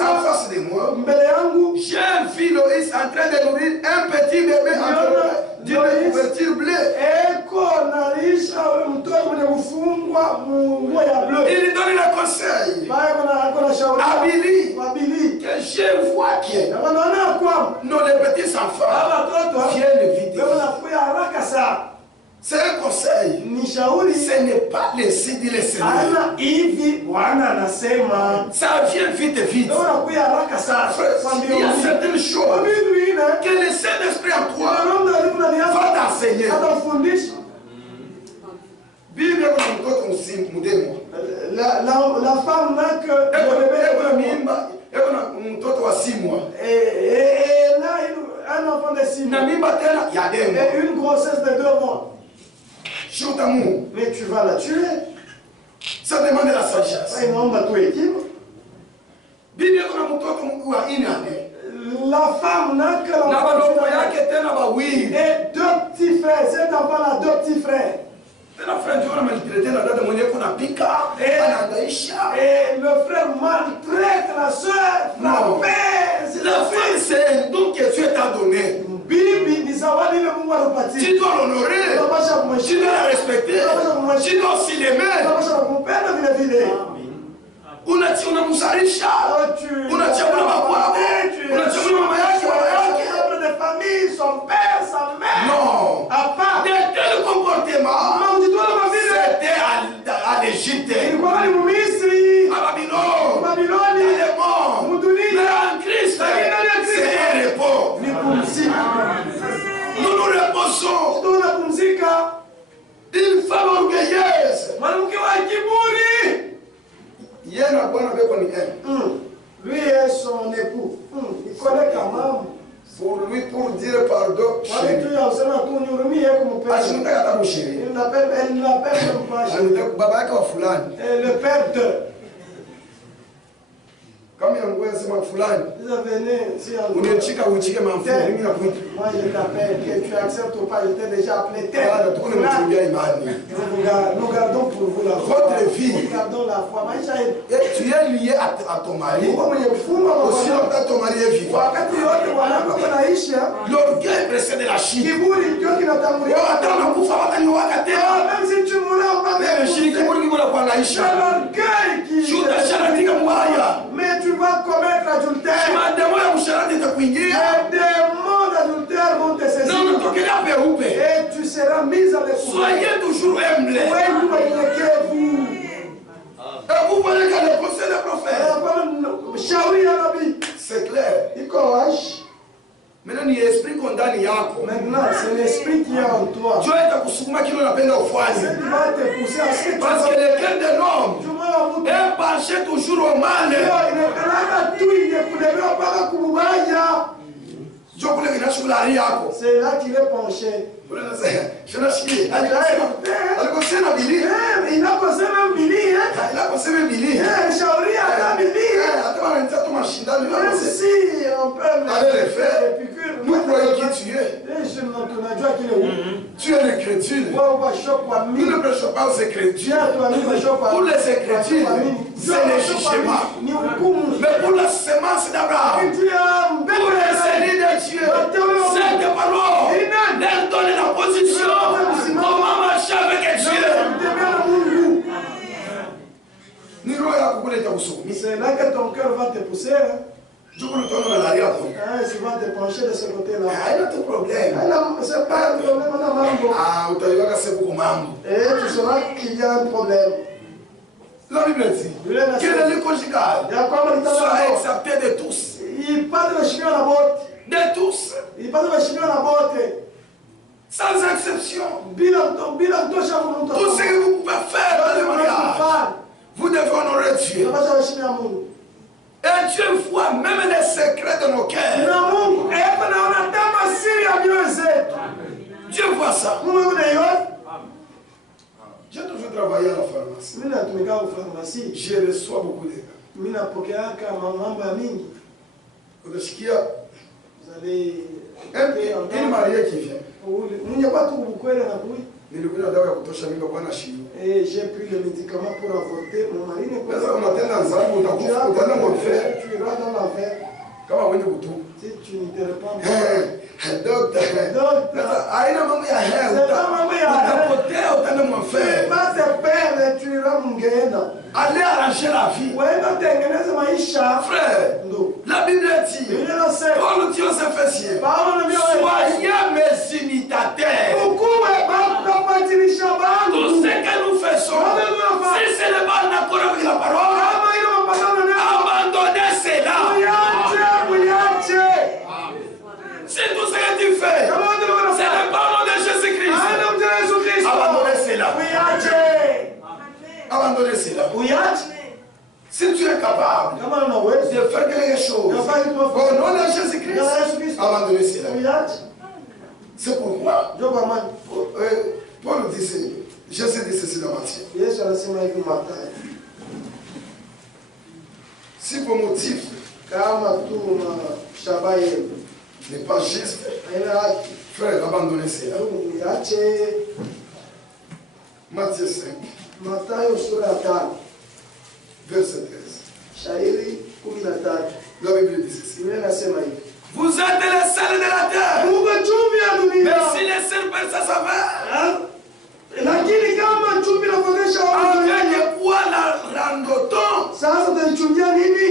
en face de moi. J'ai vu Loïs en train de nourrir un petit bébé en train d'une couverture bleue. Il lui donne le conseil à Billy que je vois que nos petits enfants viennent vite. C'est un conseil. Ce n'est pas laisser dire le Seigneur. Ça vient vite vite. Il y a certaines choses que le Saint-Esprit en toi va t'enseigner. La femme n'a que et là, un enfant de 6 mois. Et une grossesse de 2 mois. Mais tu vas la tuer. Ça demande la sagesse. La femme n'a que l'enfant. Et 2 petits frères. Cet enfant a 2 petits frères. Et le frère maltraite la soeur. La fille, c'est un don que Dieu t'a donné. Tu dois l'honorer. Tu dois la respecter. Tu dois aussi l'aimer. Unamzalisha, unachagua makwao, unachagua mama yake, baba yake. De famille, son père, sa mère. Non. À part. De tel comportement. C'était à l'Égypte. À Babylone. Dans le monde. Mais en Christ, c'est un repos. Nous nous reposons. Une femme orgueilleuse. Lui et son époux. Il connaît quand même. Pour lui, pour dire pardon. Elle l'appelle même pas. Le père de. Kama yanguya sema fulani. Vous venez si on Unechika uchike mamfu mimi nakuita. Moi je t'appelle, que tu acceptes ou pas, je t'ai déjà appelé tel. Voilà, tukune mtumbia imani. Nous gardons pour vous la foi. Votre vie. Nous gardons la foi. Maisha yetu. Et tu es lié à ton mari. Aussi longtemps ton mari est vivant. Wakati wote wanako wanaisha. L'orgueil précède la chute. Kiburi ndio kinatangulia. Hata unakufa wataniwaka tena. Même si tu mourras pas Mais shiriki kiburi kiburi kwa naisha. l'orgueil qui Shuta sharatika mbaya. mais tu vas commettre adultère. Shima demo ya msharati itakuingia. Les démons d'adultère vont te saisir. Na unatokelea peupe. Et tu seras mis à l'épreuve. Soyez toujours humble. Vous. Et vous voyez qu'à le conseil des prophètes. C'est clair. Maintenant ni esprit condamné yako. Maintenant, c'est l'esprit qui est en toi. Dieu est kusukuma kile unapenda ufanye. C'est qui va te pousser à ce que Parce que le cœur de l'homme est penché toujours au mal. Dieu kule kinashughulia yako. C'est là qu'il est penché. Shanashiki. Alikosema Biblia. Inakosema Biblia. Inakosema Biblia. Shauri hata Biblia. Hata wanataka tu mashindano Même si on peut allez le faire. Vous croyez qui tu es? Tu es le chrétien. Nous ne prêchons pas aux écritures. Pour les écritures, c'est le jugement. Mais pour la semence d'Abraham, pour les séries de Dieu, c'est que paroles leur donne la position. Comment marcher avec Dieu? C'est là que ton cœur va te pousser. Tu vas te pencher de ce côté-là. C'est problème. C'est pas un problème, on a mambo. Ah, c'est beaucoup mambo. Et tu sauras qu'il y a un problème. La Bible dit que le lit conjugal soit accepté de tous. Il parle de chimie à la botte. De tous. Il parle de chimie à la botte. Sans exception. Tout ce que vous pouvez faire dans le mariage, vous devez honorer Dieu. Et Dieu voit même les secrets de nos cœurs. Dieu voit ça. J'ai toujours travaillé à la pharmacie. Je reçois beaucoup de gars. Vous allez... Une mariée qui vient. Et j'ai pris le médicament pour avorter. Mon mari n'est pas... Tu iras dans l'enfer. Si tu ne te réponds pas. Allez arranger la vie. Frère, la Bible dit, Paul dit aux Éphésiens, soyez mes imitateurs. Tout ce que nous faisons, si ce n'est pas en accord avec la parole, abandonnez cela. Si tout ce que tu fais, c'est le pardon de Jésus-Christ, abandonnez cela. Abandonnez cela. Si tu es capable de faire quelque chose au nom de Jésus-Christ, abandonnez cela. C'est pourquoi Paul disait, Jésus dit ceci dans Matthieu. Si pour motif n'est pas juste, frère, abandonnez cela. Matthieu 5, verset 13. La Bible dit ceci. Vous êtes les sels de la terre. Mais si les sels perdent sa saveur, avec quoi la rend-on?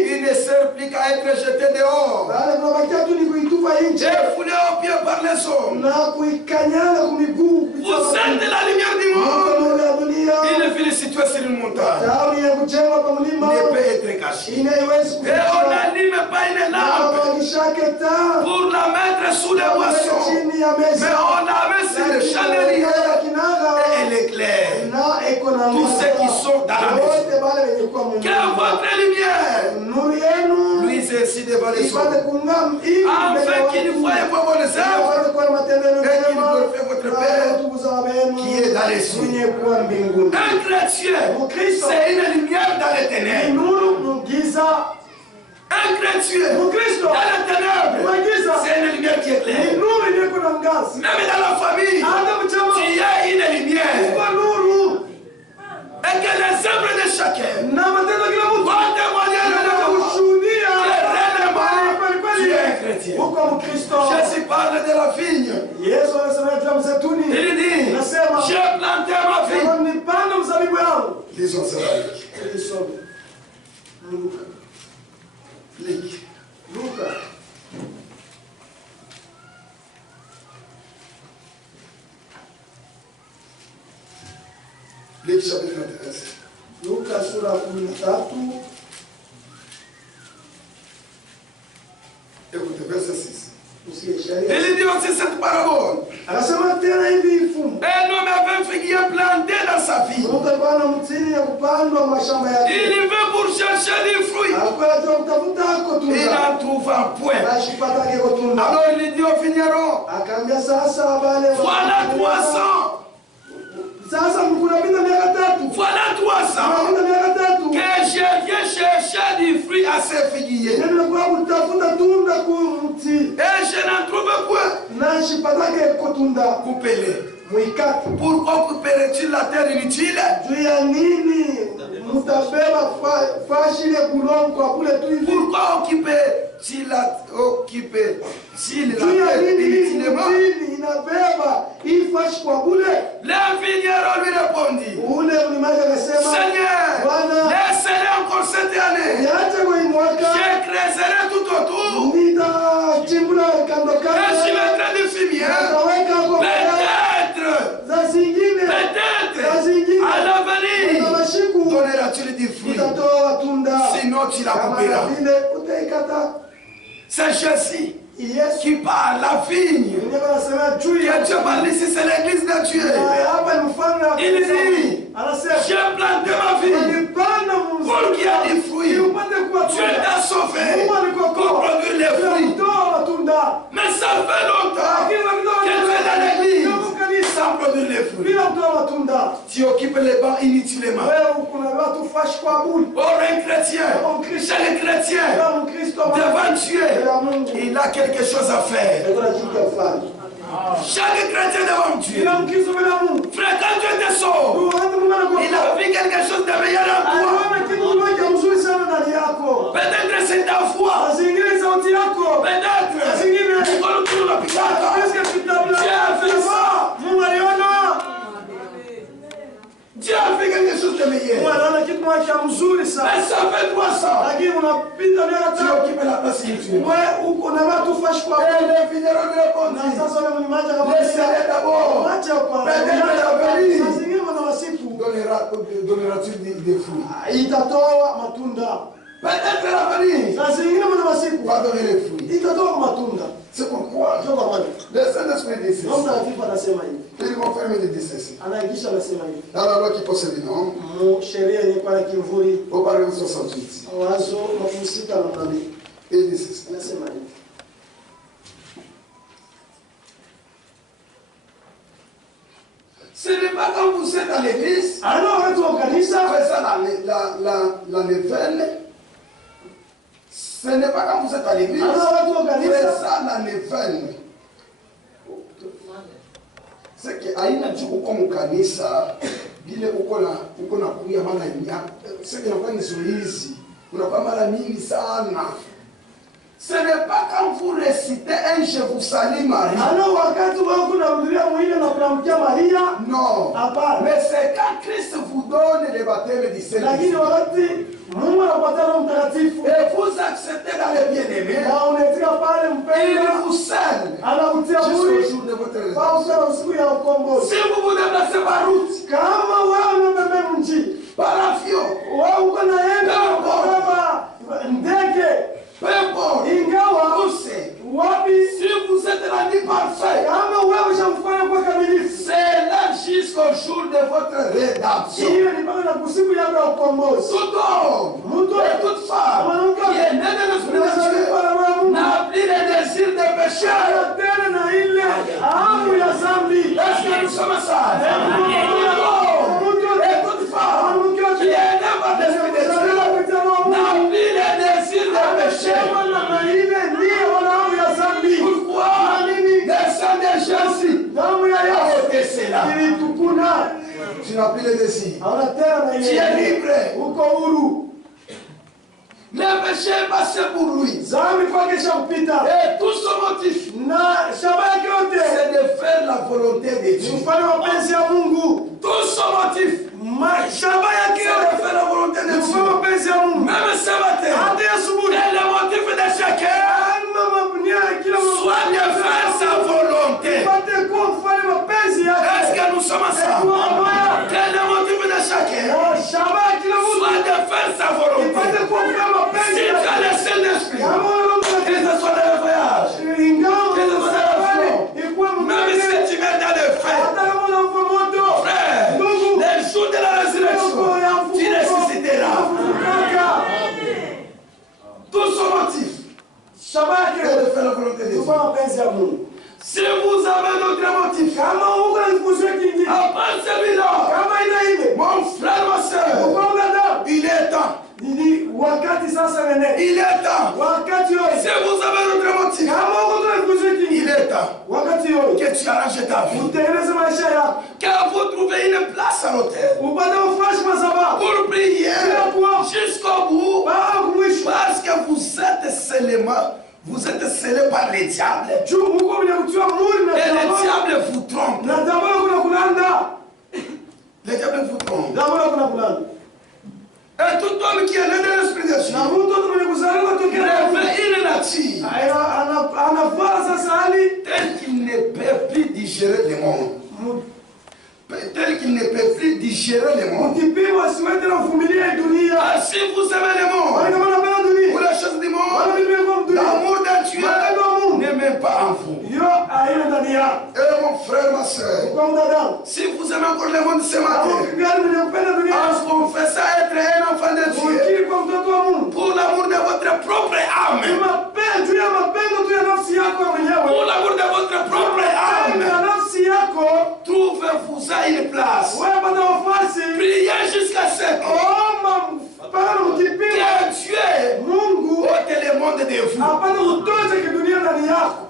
Il ne sert plus qu'à être jeté dehors. Et foulé aux pieds par les hommes. Vous êtes la lumière du monde. Une ville située sur une montagne ne peut être cachée. Et on n'allume pas une lampe pour la mettre sous les boissons, mais on la met sur le chandelier et elle éclaire tous ceux qui sont dans la maison. Que votre lumière luise ainsi devant les hommes, afin qu'ils voient vos bonnes œuvres et qu'ils glorifient votre Père qui est dans les cieux. Un chrétien, c'est une lumière dans les ténèbres. chrétien, Mkristo dans les ténèbres, Mwagiza c'est une lumière qui ni éclaire. nuru iliyoko na ngazi. Même dans la famille, Hata mchama tu es une lumière. kwa nuru Et que les œuvres de chacun na matendo ya kila mtu vont témoigner de nous. kushuhudia Réellement, tu es un chrétien. huko Mkristo. Jésus parle de la vigne. Yesu anasema katika mzeituni, Il dit, anasema j'ai planté ma vigne. kama nipanda mzabibu yangu. Lisons cela. Tulisome Luka. Luka Luc chapitre 13. Luka sura 13 Écoutez, verset 6. usikie sheria. Il dit aussi cette parabole. Anasema tena hivi ifumu. Un homme avait un figuier planté dans sa vie. Mtu alikuwa na mtini ya kupandwa mashamba yake. Il veut pour chercher des fruits. Alikuwa anataka kutafuta ako Il tunda. n'en trouve point. Ashipata ako tunda. Alors il dit au vigneron, Akaambia sasa wale voilà 300. Sasa kunapita miaka 3. Voilà 300. Kunapita miaka 3. Que je viens chercher des fruits à ces figuiers. Ndio kwa kutafuta tunda kwa mti. Et je n'en trouve point. Na shipata ako tunda. Coupez-les. Mwikate. Pourquoi couperais-tu la terre inutile? Juu ya nini mtabeba fashi ile bulongo kwa kule tu hivi? Pourquoi occuper-tu la Juu ya terre nini inutilement? mtini inabeba hii fashi kwa kule? Le vigneron lui répondit, Ule mlimaji akasema, Seigneur, Bwana, laissez-les encore cette année. niache kwa hii mwaka Je creuserai tout autour. nitachimbula kando Et je kando. mettrai du fumier. Nataweka kwa Peut-être, za zingine peut-être, à na l'avenir, mashiku donneras-tu des fruits. itatoa tunda. Sinon, tu la Kama couperas. vile utaikata. C'est Jésus Yesu qui parle, la vigne. mwenyewe anasema juu Que ya Dieu parle ici, c'est l'église de Dieu. hapa ni mfano wa Il dit, anasema j'ai planté ma vie nilipanda pour qu'il y ait des fruits. ili upate kuwa Dieu tunda. t'a sauvé Mungu pour alikuokoa produire les ili fruits. kutoa matunda. Mais ça fait longtemps Lakini que tu es dans l'église kanisa sans produire les fruits. bila kutoa matunda. Tu occupes les bancs inutilement. Wewe kuna watu fashi kwa bure. Or, un chrétien, chez les chrétiens, Kama Mkristo devant Dieu, ya Mungu il a quelque chose à faire. kuna kitu ya kufanya. Chaque chrétien devant Dieu, Kila Mkristo bila Mungu. frère, quand Dieu te sauve, Wakati Mungu il a vu quelque chose de meilleur en toi. anakuona kitu kimoja mzuri sana ndani yako. Peut-être c'est ta foi. Na zingine sauti yako. Peut-être c'est qu'on nous la picata. Est-ce que tutabla? Dieu a fait ça. Mungu aliona. Dieu a fait quelque chose de Mungu meilleur. aliona kitu kimoja mzuri sana. Mais ça fait 300. Lakini unapita miaka Tu 3. occupes la place inutile. Wewe uko na watu fashi kwa Et bure. le vigneron lui Na répondit, sasa wale mlimaji laissez-les d'abord. Acha kwa. Peut-être l'avenir Na zingine wana wasifu. Donneras-tu des fruits? Itatoa matunda. Peut-être l'avenir Na zingine wana wasifu. Va donner les fruits. Itatoa matunda. C'est pourquoi Ndio kwa maana. le Saint-Esprit dit ceci. Roho Mtakatifu anasema hivi. Il confirme et dit ceci. Anaingisha anasema hivi. Dans la loi qui possède nom, Mu sheria yenye kwa kivuli au paragraphe 68, wazo makusika na nabii. il dit ceci. Anasema hivi. ce n'est pas quand vous êtes à l'église, Ana watu wa kanisa faisant La levain, ce n'est pas quand vous êtes à l'église, ana watu wa kanisa faisant la levain. C'est que aina tu uko mkanisa vile uko na kuya mara nyingi. C'est que inakuwa ni zoezi. Unakuwa mara mingi sana. ce n'est pas quand vous récitez un Je vous salue Marie. ana wakati wao kunarudia mwili na kunamkia Maria. Non. Hapana. Mais c'est quand Christ vous donne le baptême du Lakini Saint-Esprit. wakati Mungu anapatia Roho Mtakatifu Et vous acceptez dans le bien-aimé. na unaitika pale Il mpendwa vous scelle anakutia Jusqu'au mwili jour de votre kwa rédemption. usiku ya ukombozi. Si vous vous déplacez par route, Kama wewe unabeba mji, par avion, wewe uko naenda kubeba ndege, peu importe, ingawa où c'est. wapi, Si vous êtes rendu parfait, kama wewe ushamfanya kwa kamilifu, c'est là jusqu'au jour de votre rédemption. hiyo ni mpaka na kusiku yako ya ukombozi. Tout homme Mtu et toute femme qui est né de l'Esprit de Dieu n'a plus le désir de péché. tena na ile hamu ya dhambi. Est-ce que nous sommes sages? Tout homme et toute femme qui est né par l'Esprit de Dieu n'as plus le désir. Hauna tena Tu es libre. Uko huru. Le péché est passé pour lui. Zambi kwake ishakupita. Et tout son motif, Na shabaha yake yote c'est de faire la volonté de ni Dieu. kufanya mapenzi ya Mungu. Tout son motif, Shabaha yake c'est de yote faire la volonté ni de kufanya Dieu. mapenzi ya Mungu. Même ce matin, Hata asubuhi. et le motif de chacun, soit de faire sa volonté. Upate kuwa kufanya mapenzi Est-ce yake. que nous sommes ensemble? Quel est le motif de chacun? Shabaha ya kila mtu Soit de faire sa volonté. ipate kuwa kufanya Si mapenzi tu as yake. le Saint-Esprit, Kama una Roho que Mtakatifu, ce soit dans le voyage, ingawa que ce soit dans le pale flot, ikuwe même mtende, si tu mets dans le feu, hata kama unampa moto, frère, ndugu, les jours de la résurrection, roho ya tu ressusciteras. mfufukaka. Tout son motif, Shabaha c'est yake de faire la volonté de ni Dieu. kufanya mapenzi ya Mungu. Si vous avez d'autres motifs, Kama uko na kifuzio kingine, à part celui-là, kama ina ile, mon frère, ma soeur, uko mwanadamu, il est temps. ni wakati sasa nene. Il est temps. Wakati yote. Si vous avez d'autres motifs, Kama uko na kifuzio il kingine, est temps wakati yote. que tu arranges ta vie. Utengeneze maisha yako. Que vous trouvez une place à l'hôtel Upate ufresh madhabahu. pour prier jusqu'au bout. Mpaka mwisho. Parce que vous êtes scellés par les diables. Juu uko mwenye kutiwa muri na Et les tamaa. diables vous trompent. Na tamaa kuna kulanda. Les diables vous trompent. Tamaa kuna kulanda. Et tout homme qui est né de l'esprit de Dieu Na mtu mwenye kuzaliwa tokea na revêt une nature anavaa sasa hali tel qu'il ne peut plus digérer le monde. Tel qu'il ne peut plus digérer le monde. mkipimo asiweze na kuvumilia dunia. Ah, si vous aimez le monde, Wale kama napenda dunia. ou les choses du monde, Wale mimi kwa dunia. l'amour de Dieu Mapendo ya Mungu. n'est même pas en vous. Yo aina ndani yako. Et mon frère, ma soeur, Kwa mdadamu. si vous aimez encore le monde ce Kama matin, ukigani mwenye kupenda dunia. en confessant être un enfant de Dieu, Ukiri kwa mtoto wa Mungu. pour l'amour de votre propre âme, Juu ya mapendo tu ya nafsi yako mwenyewe. pour l'amour de votre propre Mapendo ya âme, nafsi yako. trouvez-vous à une place. Wewe pata wafasi. Priez jusqu'à ce que Omba mpaka mkipimo. Dieu Mungu ôte le monde de vous. apate kutoza kidunia ndani yako.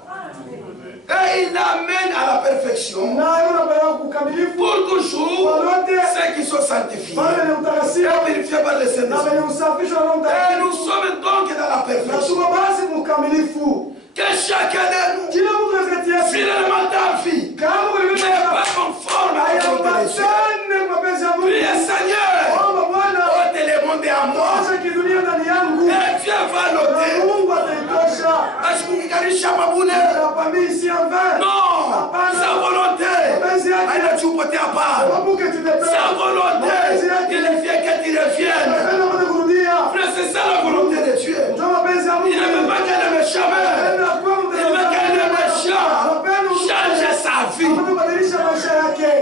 Et il l'amène à la perfection Na yeye anapeleka kukamilifu. pour toujours Walote ceux qui sont sanctifiés wale ni utakasifu et purifiés par le na Saint-Esprit. wenye usafishwa na Roho Et Mtakatifu. nous sommes donc dans la Na perfection. tuko basi mkamilifu. Que chacun de nous, Kila mtu katikati yetu finalement ta vie, kama ulivyo n'est pas conforme à la volonté de Dieu. ayambatane kwa mapenzi ya Mungu. Priez Seigneur, Omba Bwana ôte le monde à moi. tosha kidunia ndani yangu. Et Dieu va Na l'ôter. Mungu ataitosha. Est-ce que vous gagnez Chababouné? Napambii si en vain. Non, sa volonté, Mapenzi yake elle a tout porté à part. wabuke tutepee. Sa volonté, Mapenzi yake il vient que tu reviennes. napenda kwenda kurudia. Frère, c'est ça la volonté de Dieu. Ndio mapenzi ya Il ne veut Mungu. pas qu'elle me chame. Napenda kuwa Il veut qu'elle me chame. Napenda Change sa vie. kubadilisha maisha yake.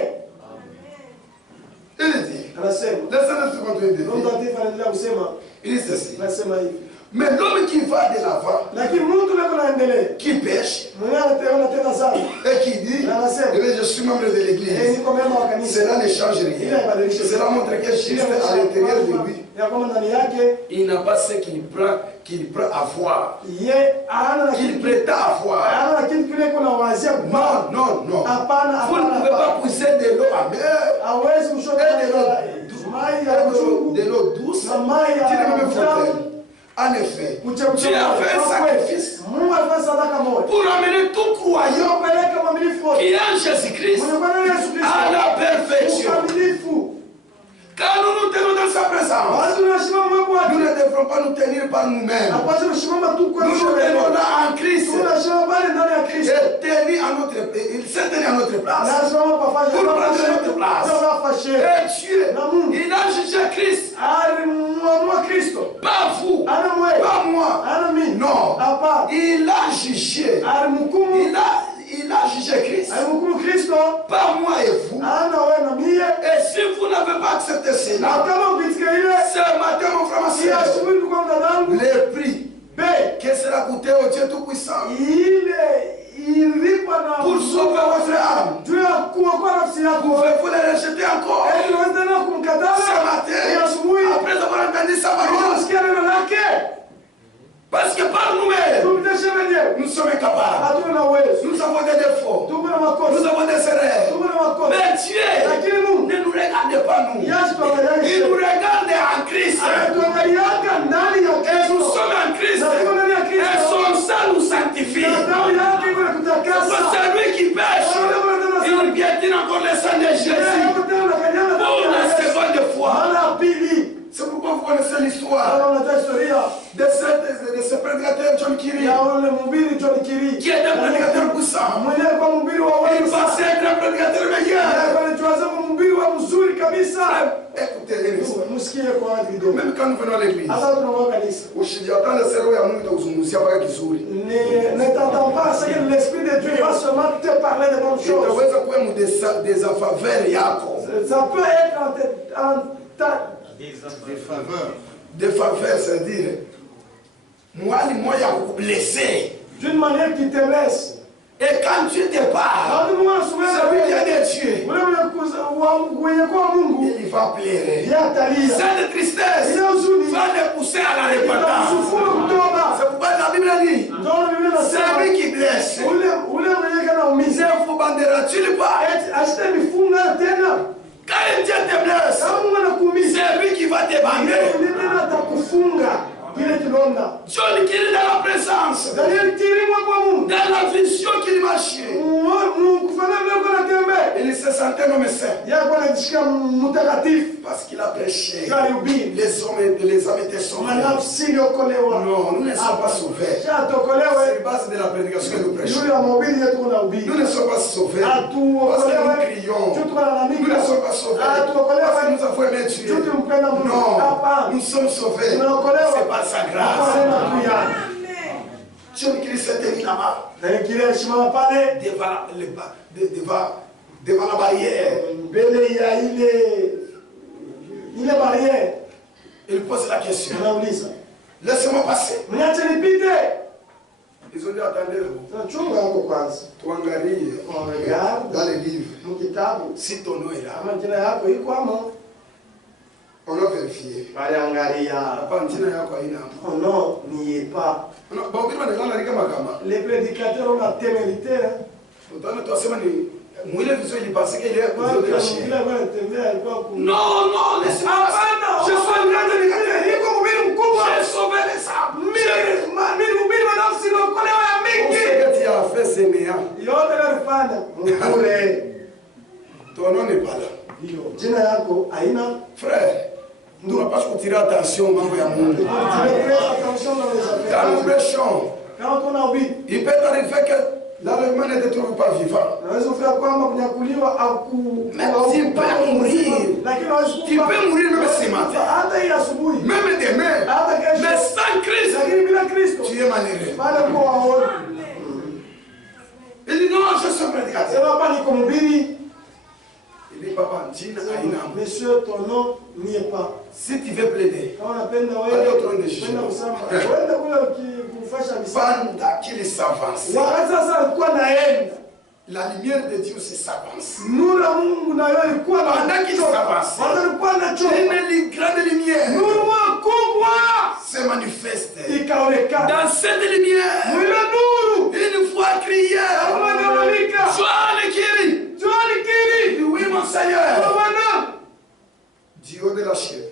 Il dit, Anasema laissez-nous continuer de Roho dire. Mtakatifu anaendelea kusema, Il dit ceci. anasema hivi. Mais l'homme qui va de l'avant, Lakini mtu leko naendelea. qui pêche, Mwenye anateona tena sana. et qui dit, eh bien, je suis membre de l'église, Niko mema wa kanisa. cela ne change rien. Cela montre que Jésus à l'intérieur de lui, ya kwamba ndani yake il n'a pas ce qu'il prend à voir, ye ana qu'il prétend avoir. ana kitu kile kuna wazia Non, non, non. hapana Vous ne pouvez hapana. pas pousser de l'eau amère, Hawezi kushota mai ya uchungu de l'eau douce, na mai qui ya ne me utamu. fontaine. En effet, Kuchemsha Dieu a fait un sacrifice Mungu alifanya sadaka moja. pour amener tout croyant Peleka mwaminifu wote. qui est en Jésus-Christ Mwenye kwa Yesu Kristo. à la perfection. Ukamilifu. Quand nous nous tenons dans sa présence, Watu tunashimama mwepo nous wake. ne devrons pas nous tenir par nous-mêmes. Hapaswi kusimama tu kwa Nous nous tenons là en Christ. tunashimama pale ndani ya Kristo. Et tenir à notre, il s'est tenu à notre place. Lazima pafanye Pour prendre notre place. Tunafashe. Et Dieu, Na Mungu. il a jugé Christ. Alimwamua Kristo. Pas vous, Ana mwe. pas moi. Ana mimi. Non. Hapana. Il a jugé. Alimhukumu. Il a jugé Christ. Alimhukumu Kristo. Pas moi et vous. Ana wewe na mie. Et si vous n'avez pas accepté Na cela, kama ukitika ile ce matin, mon frère, ma si soeur, asubuhi kwa mdadangu. le prix Be. que cela coûtait au Dieu Tout-Puissant Ile ilipa na pour sauver votre âme, juu ya kuokoa nafsi yako. pouvez-vous le rejeter encore Ili uweze tena kumkataa. ce matin, Ni asubuhi. après avoir entendu sa parole? Unasikia neno lake. Parce que par nous-mêmes, Tumteshe mwenyewe. nous sommes incapables. Hatuna uwezo. Nous avons des défauts. Tuko na Nous makosa. avons des erreurs. Tuko na makosa. Mais Dieu Lakini Mungu ne nous regarde regarde pas nous. Il nous regarde en Christ. Et nous sommes en Christ. Et son sang nous sanctifie. C'est lui qui pêche. Il piétine encore le sang de Jésus. Pour la seconde fois. C'est pourquoi vous connaissez l'histoire de ce prédicateur John Kiri, qui est un prédicateur puissant. Il pensait être un prédicateur meilleur. Écoutez, même quand nous venons à l'église, n'attendons pas ce que l'Esprit de Dieu va seulement te parler de bonnes choses. Ça peut être des faveurs, c'est-à-dire, moi, il a blessé. D'une manière qui te blesse. Et quand tu te pars, c'est lui qui a des tués. Il va pleurer. Cette tristesse va le pousser à la repentance. C'est pourquoi la Bible dit, c'est lui qui blesse. Ne vous banderas-tu pas? Quand Dieu te blesse, c'est lui qui va te bander. John Kiri dans la présence, dans la vision qu'il marchait, il se sentait un homme saint parce qu'il a prêché. Les hommes étaient sauvés. Non, nous ne sommes pas sauvés. C'est la base de la prédication que nous prêchons. Nous ne sommes pas sauvés parce que nous crions. Nous ne sommes pas sauvés parce que nous avons aimé Dieu. Non, nous sommes sauvés. C'est pas sa grâce. John Kiri s'était mis là-bas devant la barrière. Il pose la question. Laissez-moi passer. Ils ont dit attendez. On regarde dans les livres. Si ton nom est là. On a vérifié. Oh non, n'y est pas. Les prédicateurs ont la témérité. Il pensait qu'il est caché. Non, laissez-moi passer. Je suis un grand prédicateur. J'ai sauvé les âmes. On sait que tu as fait ces méans. Ton nom n'est pas là. Frère, nous ne pas tirer attention au membre du monde. Quand nous prêchons, il peut arriver que l'enlèvement ne te trouve pas vivant. Mais tu peux mourir. Tu peux mourir même ce matin. Même demain. Mais sans Christ, tu es malheureux. Il dit non, je suis un prédicateur. Il dit papa, monsieur, ton nom n'y est pas. Si tu veux plaider, allez au trône de jugement. Pendant qu'il s'avance, la lumière de Dieu s'avance. Pendant qu'il s'avance, une grande lumière se manifeste. Dans cette lumière, une voix criait John Kiri. Oui, mon Seigneur. Dieu de la chair.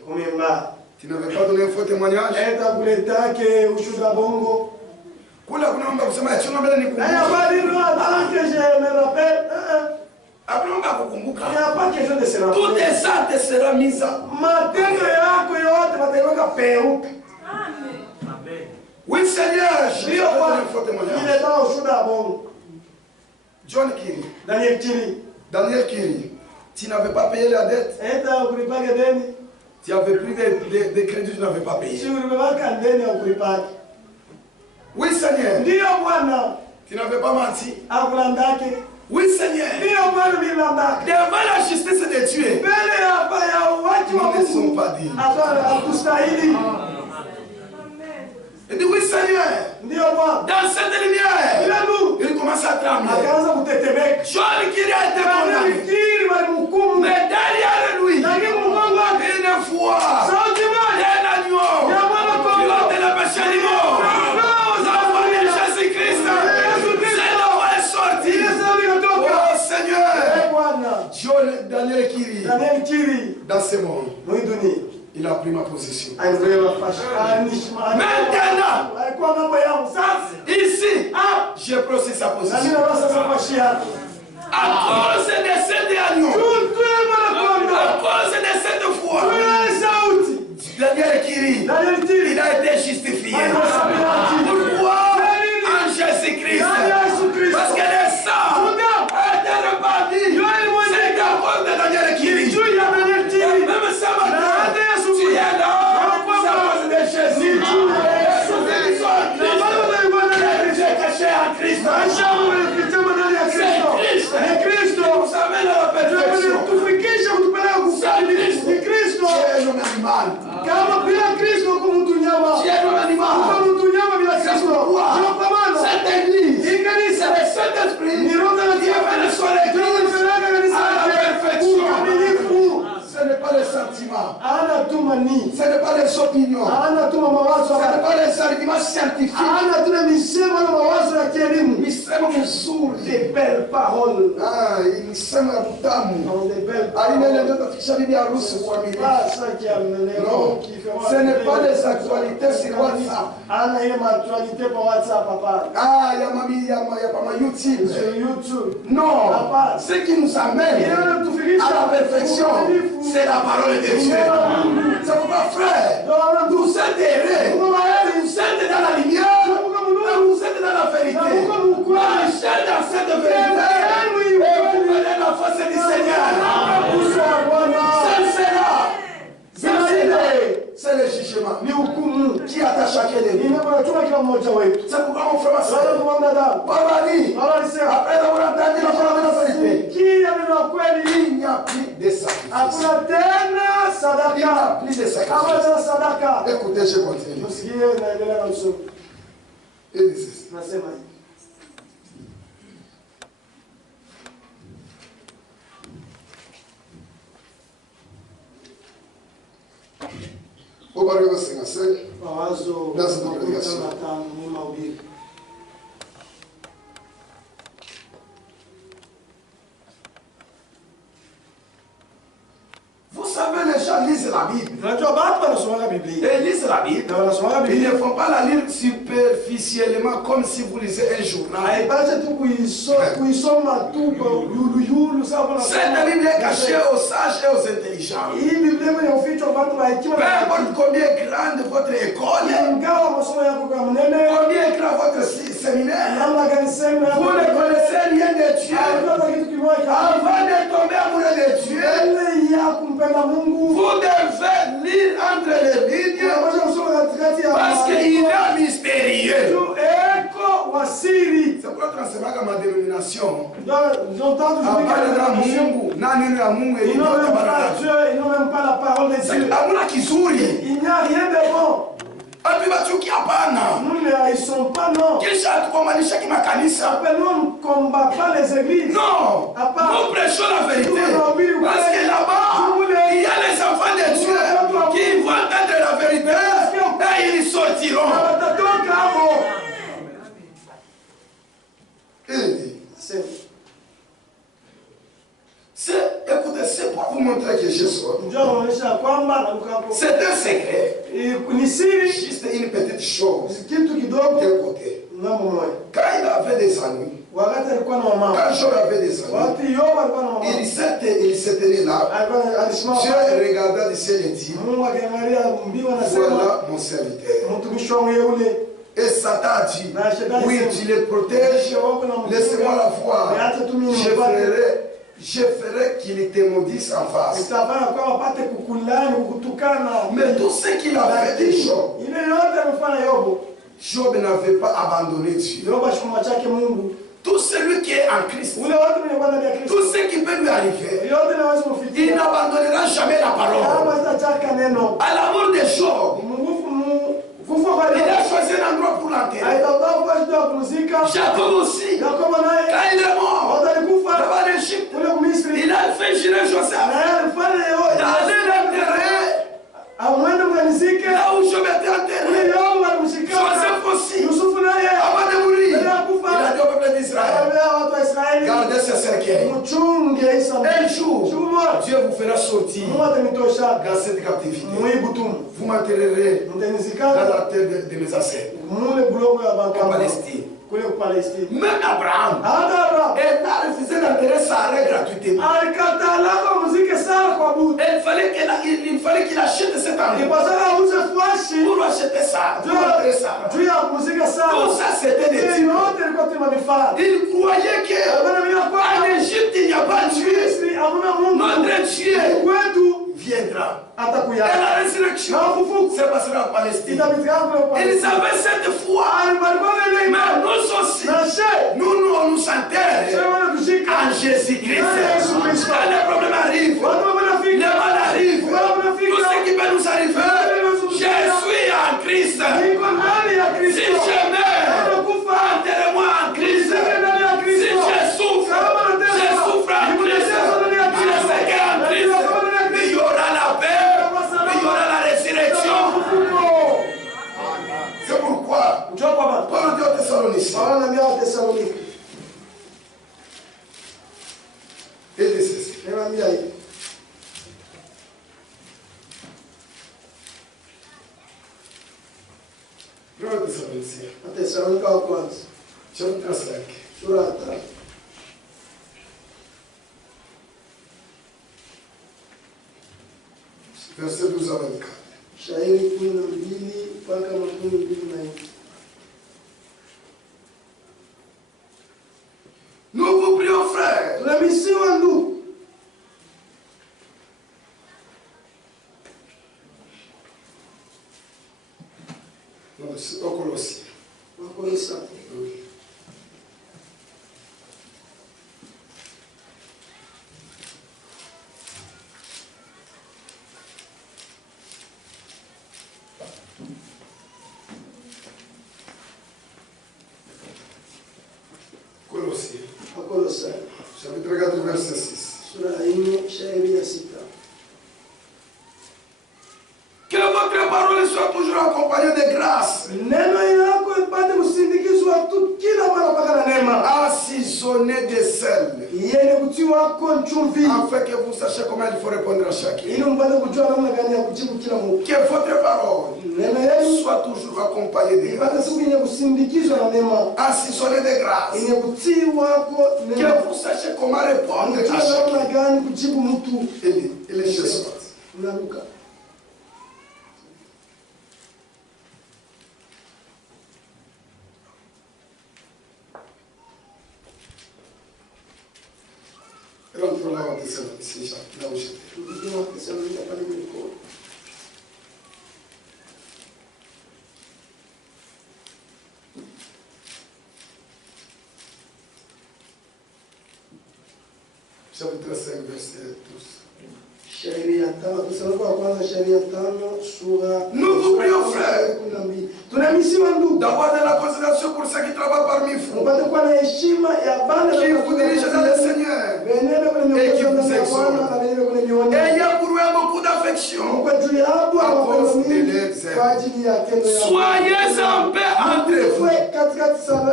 Tu n'avais pas donné un faux témoignage? Toutes tes actes seront mis à. Oui, Seigneur, je vais donner un faux témoignage. John Kiri. Daniel Kiri. Tu n'avais pas payé la dette. Tu avais pris des crédits, tu n'avais pas payé. Oui, Seigneur. Tu n'avais pas menti. Oui, Seigneur. Devant la justice de Dieu, nous ne sommes pas dignes. Il dit oui, Seigneur. Dans cette lumière, il commence à trembler. John Kiri a été condamné. Mais derrière lui, une foi, un agneau, pilote le péché animaux. La foi de Jésus-Christ, c'est la voie est sortie. Oh Seigneur, Daniel Kiri dans ce monde, il a pris ma position. Maintenant, ici, j'ai pris aussi sa position. À cause de cet agneau, à cause de cette foi, Daniel Kiri, il a été justifié. Pourquoi? En Jésus-Christ. Parce que le sang a été répandu. C'est à cause de Daniel Kiri. Même ce matin, tu es là. C'est à cause de Jésus. J'ai caché en Christ. C'est Christ. Vous amène à la perfection. C'est Christ. Tu es un animal. Kama bila Kristo kumtunyama. Cette église, c'est le Saint-Esprit qui amène son église à la perfection. Ce n'est pas les sentiments. Ce n'est pas les opinions. Ce n'est pas les arguments scientifiques. Misemo mzuri. Des belles paroles. Misemo ya butamu. Alinene ndoto fikisha bibi harusi kuamilia. Non, ce n'est pas les actualités sur WhatsApp. Ya mami, ya pama YouTube. Non, ce qui nous amène à la perfection, c'est la parole de Dieu. C'est pourquoi, frère, vous êtes errés, vous êtes dans la lumière, vous êtes dans la vérité. Marchez dans cette vérité et vous verrez la face du Seigneur. C'est le jugement qui attache chacun de nous. C'est pourquoi mon frère, ma soeur, Babani, après avoir entendu la parole de la vérité, il n'y a plus de sacrifice. Il n'y a plus de sacrifice. Écoutez, je continue. Et dis ceci. Au barrio de Saint-Marcel, dans cette congregation. Vous savez, les gens lisent la Bible. Et lisent la Bible. Ils ne font pas la lire superficiellement comme si vous lisez un journal. Cette Bible est cachée aux sages et aux intelligents. Peu importe combien est grande votre école, combien est grand votre séminaire, vous ne connaissez rien de Dieu. Avant de tomber amoureux de Dieu, vous devez lire entre les lignes parce qu'il est mystérieux. C'est pourquoi transférer ma dénomination. Il n'y a rien de bon. Ils sont pas non. Nous ne combattons pas les églises. Non. Nous prêchons la vérité. Parce que là-bas, il y a les enfants de Dieu qui vont entendre la vérité et ils sortiront. Écoutez, c'est pour vous montrer que je suis. C'est un secret. Juste une petite chose. De côté. Quand il avait des amis, quand Job avait des amis, il se tenait là. Dieu regardait du ciel et dit, voilà mon serviteur. Et Satan a dit, oui, tu les protèges, laisse-moi la voir. Je ferai qu'il te maudisse en face. Mais tout ce qu'il a fait de Job, Job n'avait pas abandonné Dieu. Tout celui qui est en Christ, tout ce qui peut lui arriver, il n'abandonnera jamais la parole. À l'amour de Job, il a choisi un endroit pour l'enterrer. Jacob aussi, quand il est mort, là-bas en Égypte, il a fait jurer Joseph d'aller l'enterrer là où Job était enterré. Joseph aussi, avant de mourir, il a dit au peuple d'Israël, gardez ce cercueil. Un jour, Dieu vous fera sortir dans cette captivité. Vous m'enterrerez dans la terre de mes ancêtres, en Palestine. Mais Abraham, elle a refusé d'enterrer Sarah gratuitement. Il fallait qu'il achète cet endroit pour acheter ça. Tout ça, c'était des Dieu. Il croyait qu'en Égypte, il n'y a pas de Dieu. Notre Dieu viendra. Et la résurrection se passera en Palestine. Ils avaient cette foi. Mais nous aussi, nous nous enterrons en Jésus-Christ. Quand les problèmes arrivent, les mal arrivent, tout ce qui peut nous arriver, je suis en Christ. Si je meurs, enterrez-moi en Christ. Si je souffre en Christ. Je sais qu'en Christ, il y aura la paix, il y aura la résurrection. C'est pourquoi Paul dit aux Thessaloniciens, et de ceci. Premier Thessaloniciens, chapitre 5. Verset 12 à 24. Nous vous prions, frères. La mission à nous. Non, c'est au Colossiens. Au Colossiens. Oui. Colossiens. Chapitre 4, verset 6. Que votre parole soit toujours accompagnée de grâce. Assaisonnée de sel. Afin que vous sachiez comment il faut répondre à chacun. Que votre parole soit toujours accompagnée de grâce. Assaisonnée de grâce. Que vous sachiez comment répondre à chacun. Il est chez soi. Rentrons là en Thessaloniciens, là où j'étais. Chapitre 5, verset 12. Nous vous prions, frères, d'avoir de la considération pour ceux qui travaillent parmi vous, qui vous dirigent dans le Seigneur et qui vous exhortent. Ayez pour eux beaucoup d'affection à cause de leurs œuvres. Soyez en paix entre vous.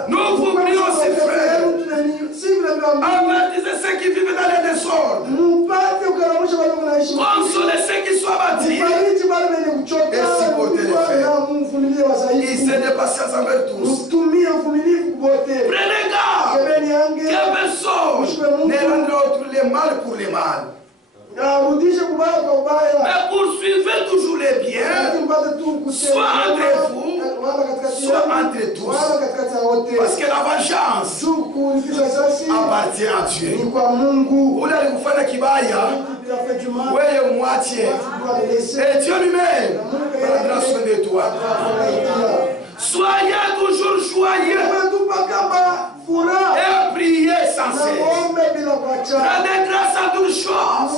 Nous vous prions aussi, frères, avertissez ceux qui vivent dans les désordres. Consolez ceux qui sont abattus. Et supportez les frères. Il s'est de patience envers tous. Prenez garde que personne ne rendra autre le mal pour le mal. Mais poursuivez toujours les biens, soit entre vous, soit entre tous. Parce que la vengeance appartient à Dieu. Ule alikufanya kibaya, wewe mwache. Et Dieu lui-même prendra soin de toi. Soyez toujours joyeux et priez sans cesse. Rendez grâce à toutes choses.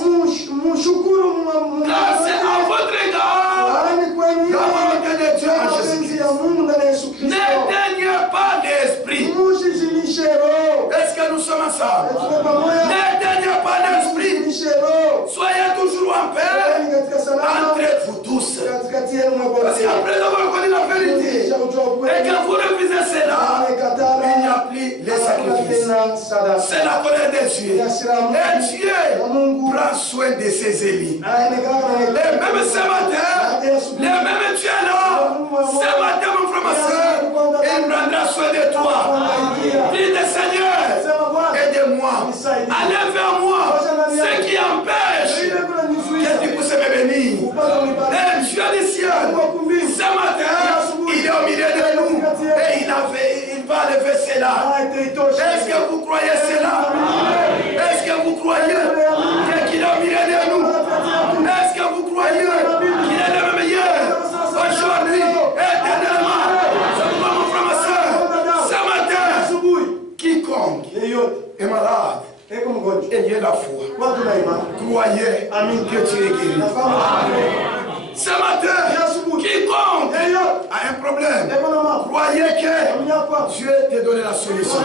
Car c'est à votre égard la volonté de Dieu en Jésus-Christ. N'éteignez pas l'esprit. Est-ce que nous sommes ensemble? N'éteignez pas l'esprit. Soyez toujours en paix entre vous tous. Parce qu'après avoir connu la vérité, et que vous refusez cela, il n'y a plus les sacrifices. C'est la colère de Dieu. Et Dieu prend soin de ses élus. Et même ce matin, le même Dieu là, ce matin, mon frère, ma soeur, il prendra soin de toi. Dis-le, Seigneur, aide-moi. Allez vers moi. Ce qui empêche que tu puisses me bénir. Et Dieu du ciel, ce matin, il est au milieu de nous. Et il va lever cela. Est-ce que vous croyez cela? Est-ce que vous croyez qu'il est au milieu de nous? Est-ce que vous croyez qu'il est le même hier, aujourd'hui, éternellement? C'est pourquoi mon frère, ma soeur, ce matin, quiconque est malade, ayez la foi. Croyez que tu es guéri. Ce matin, quiconque a un problème, croyez que Dieu t'a donné la solution.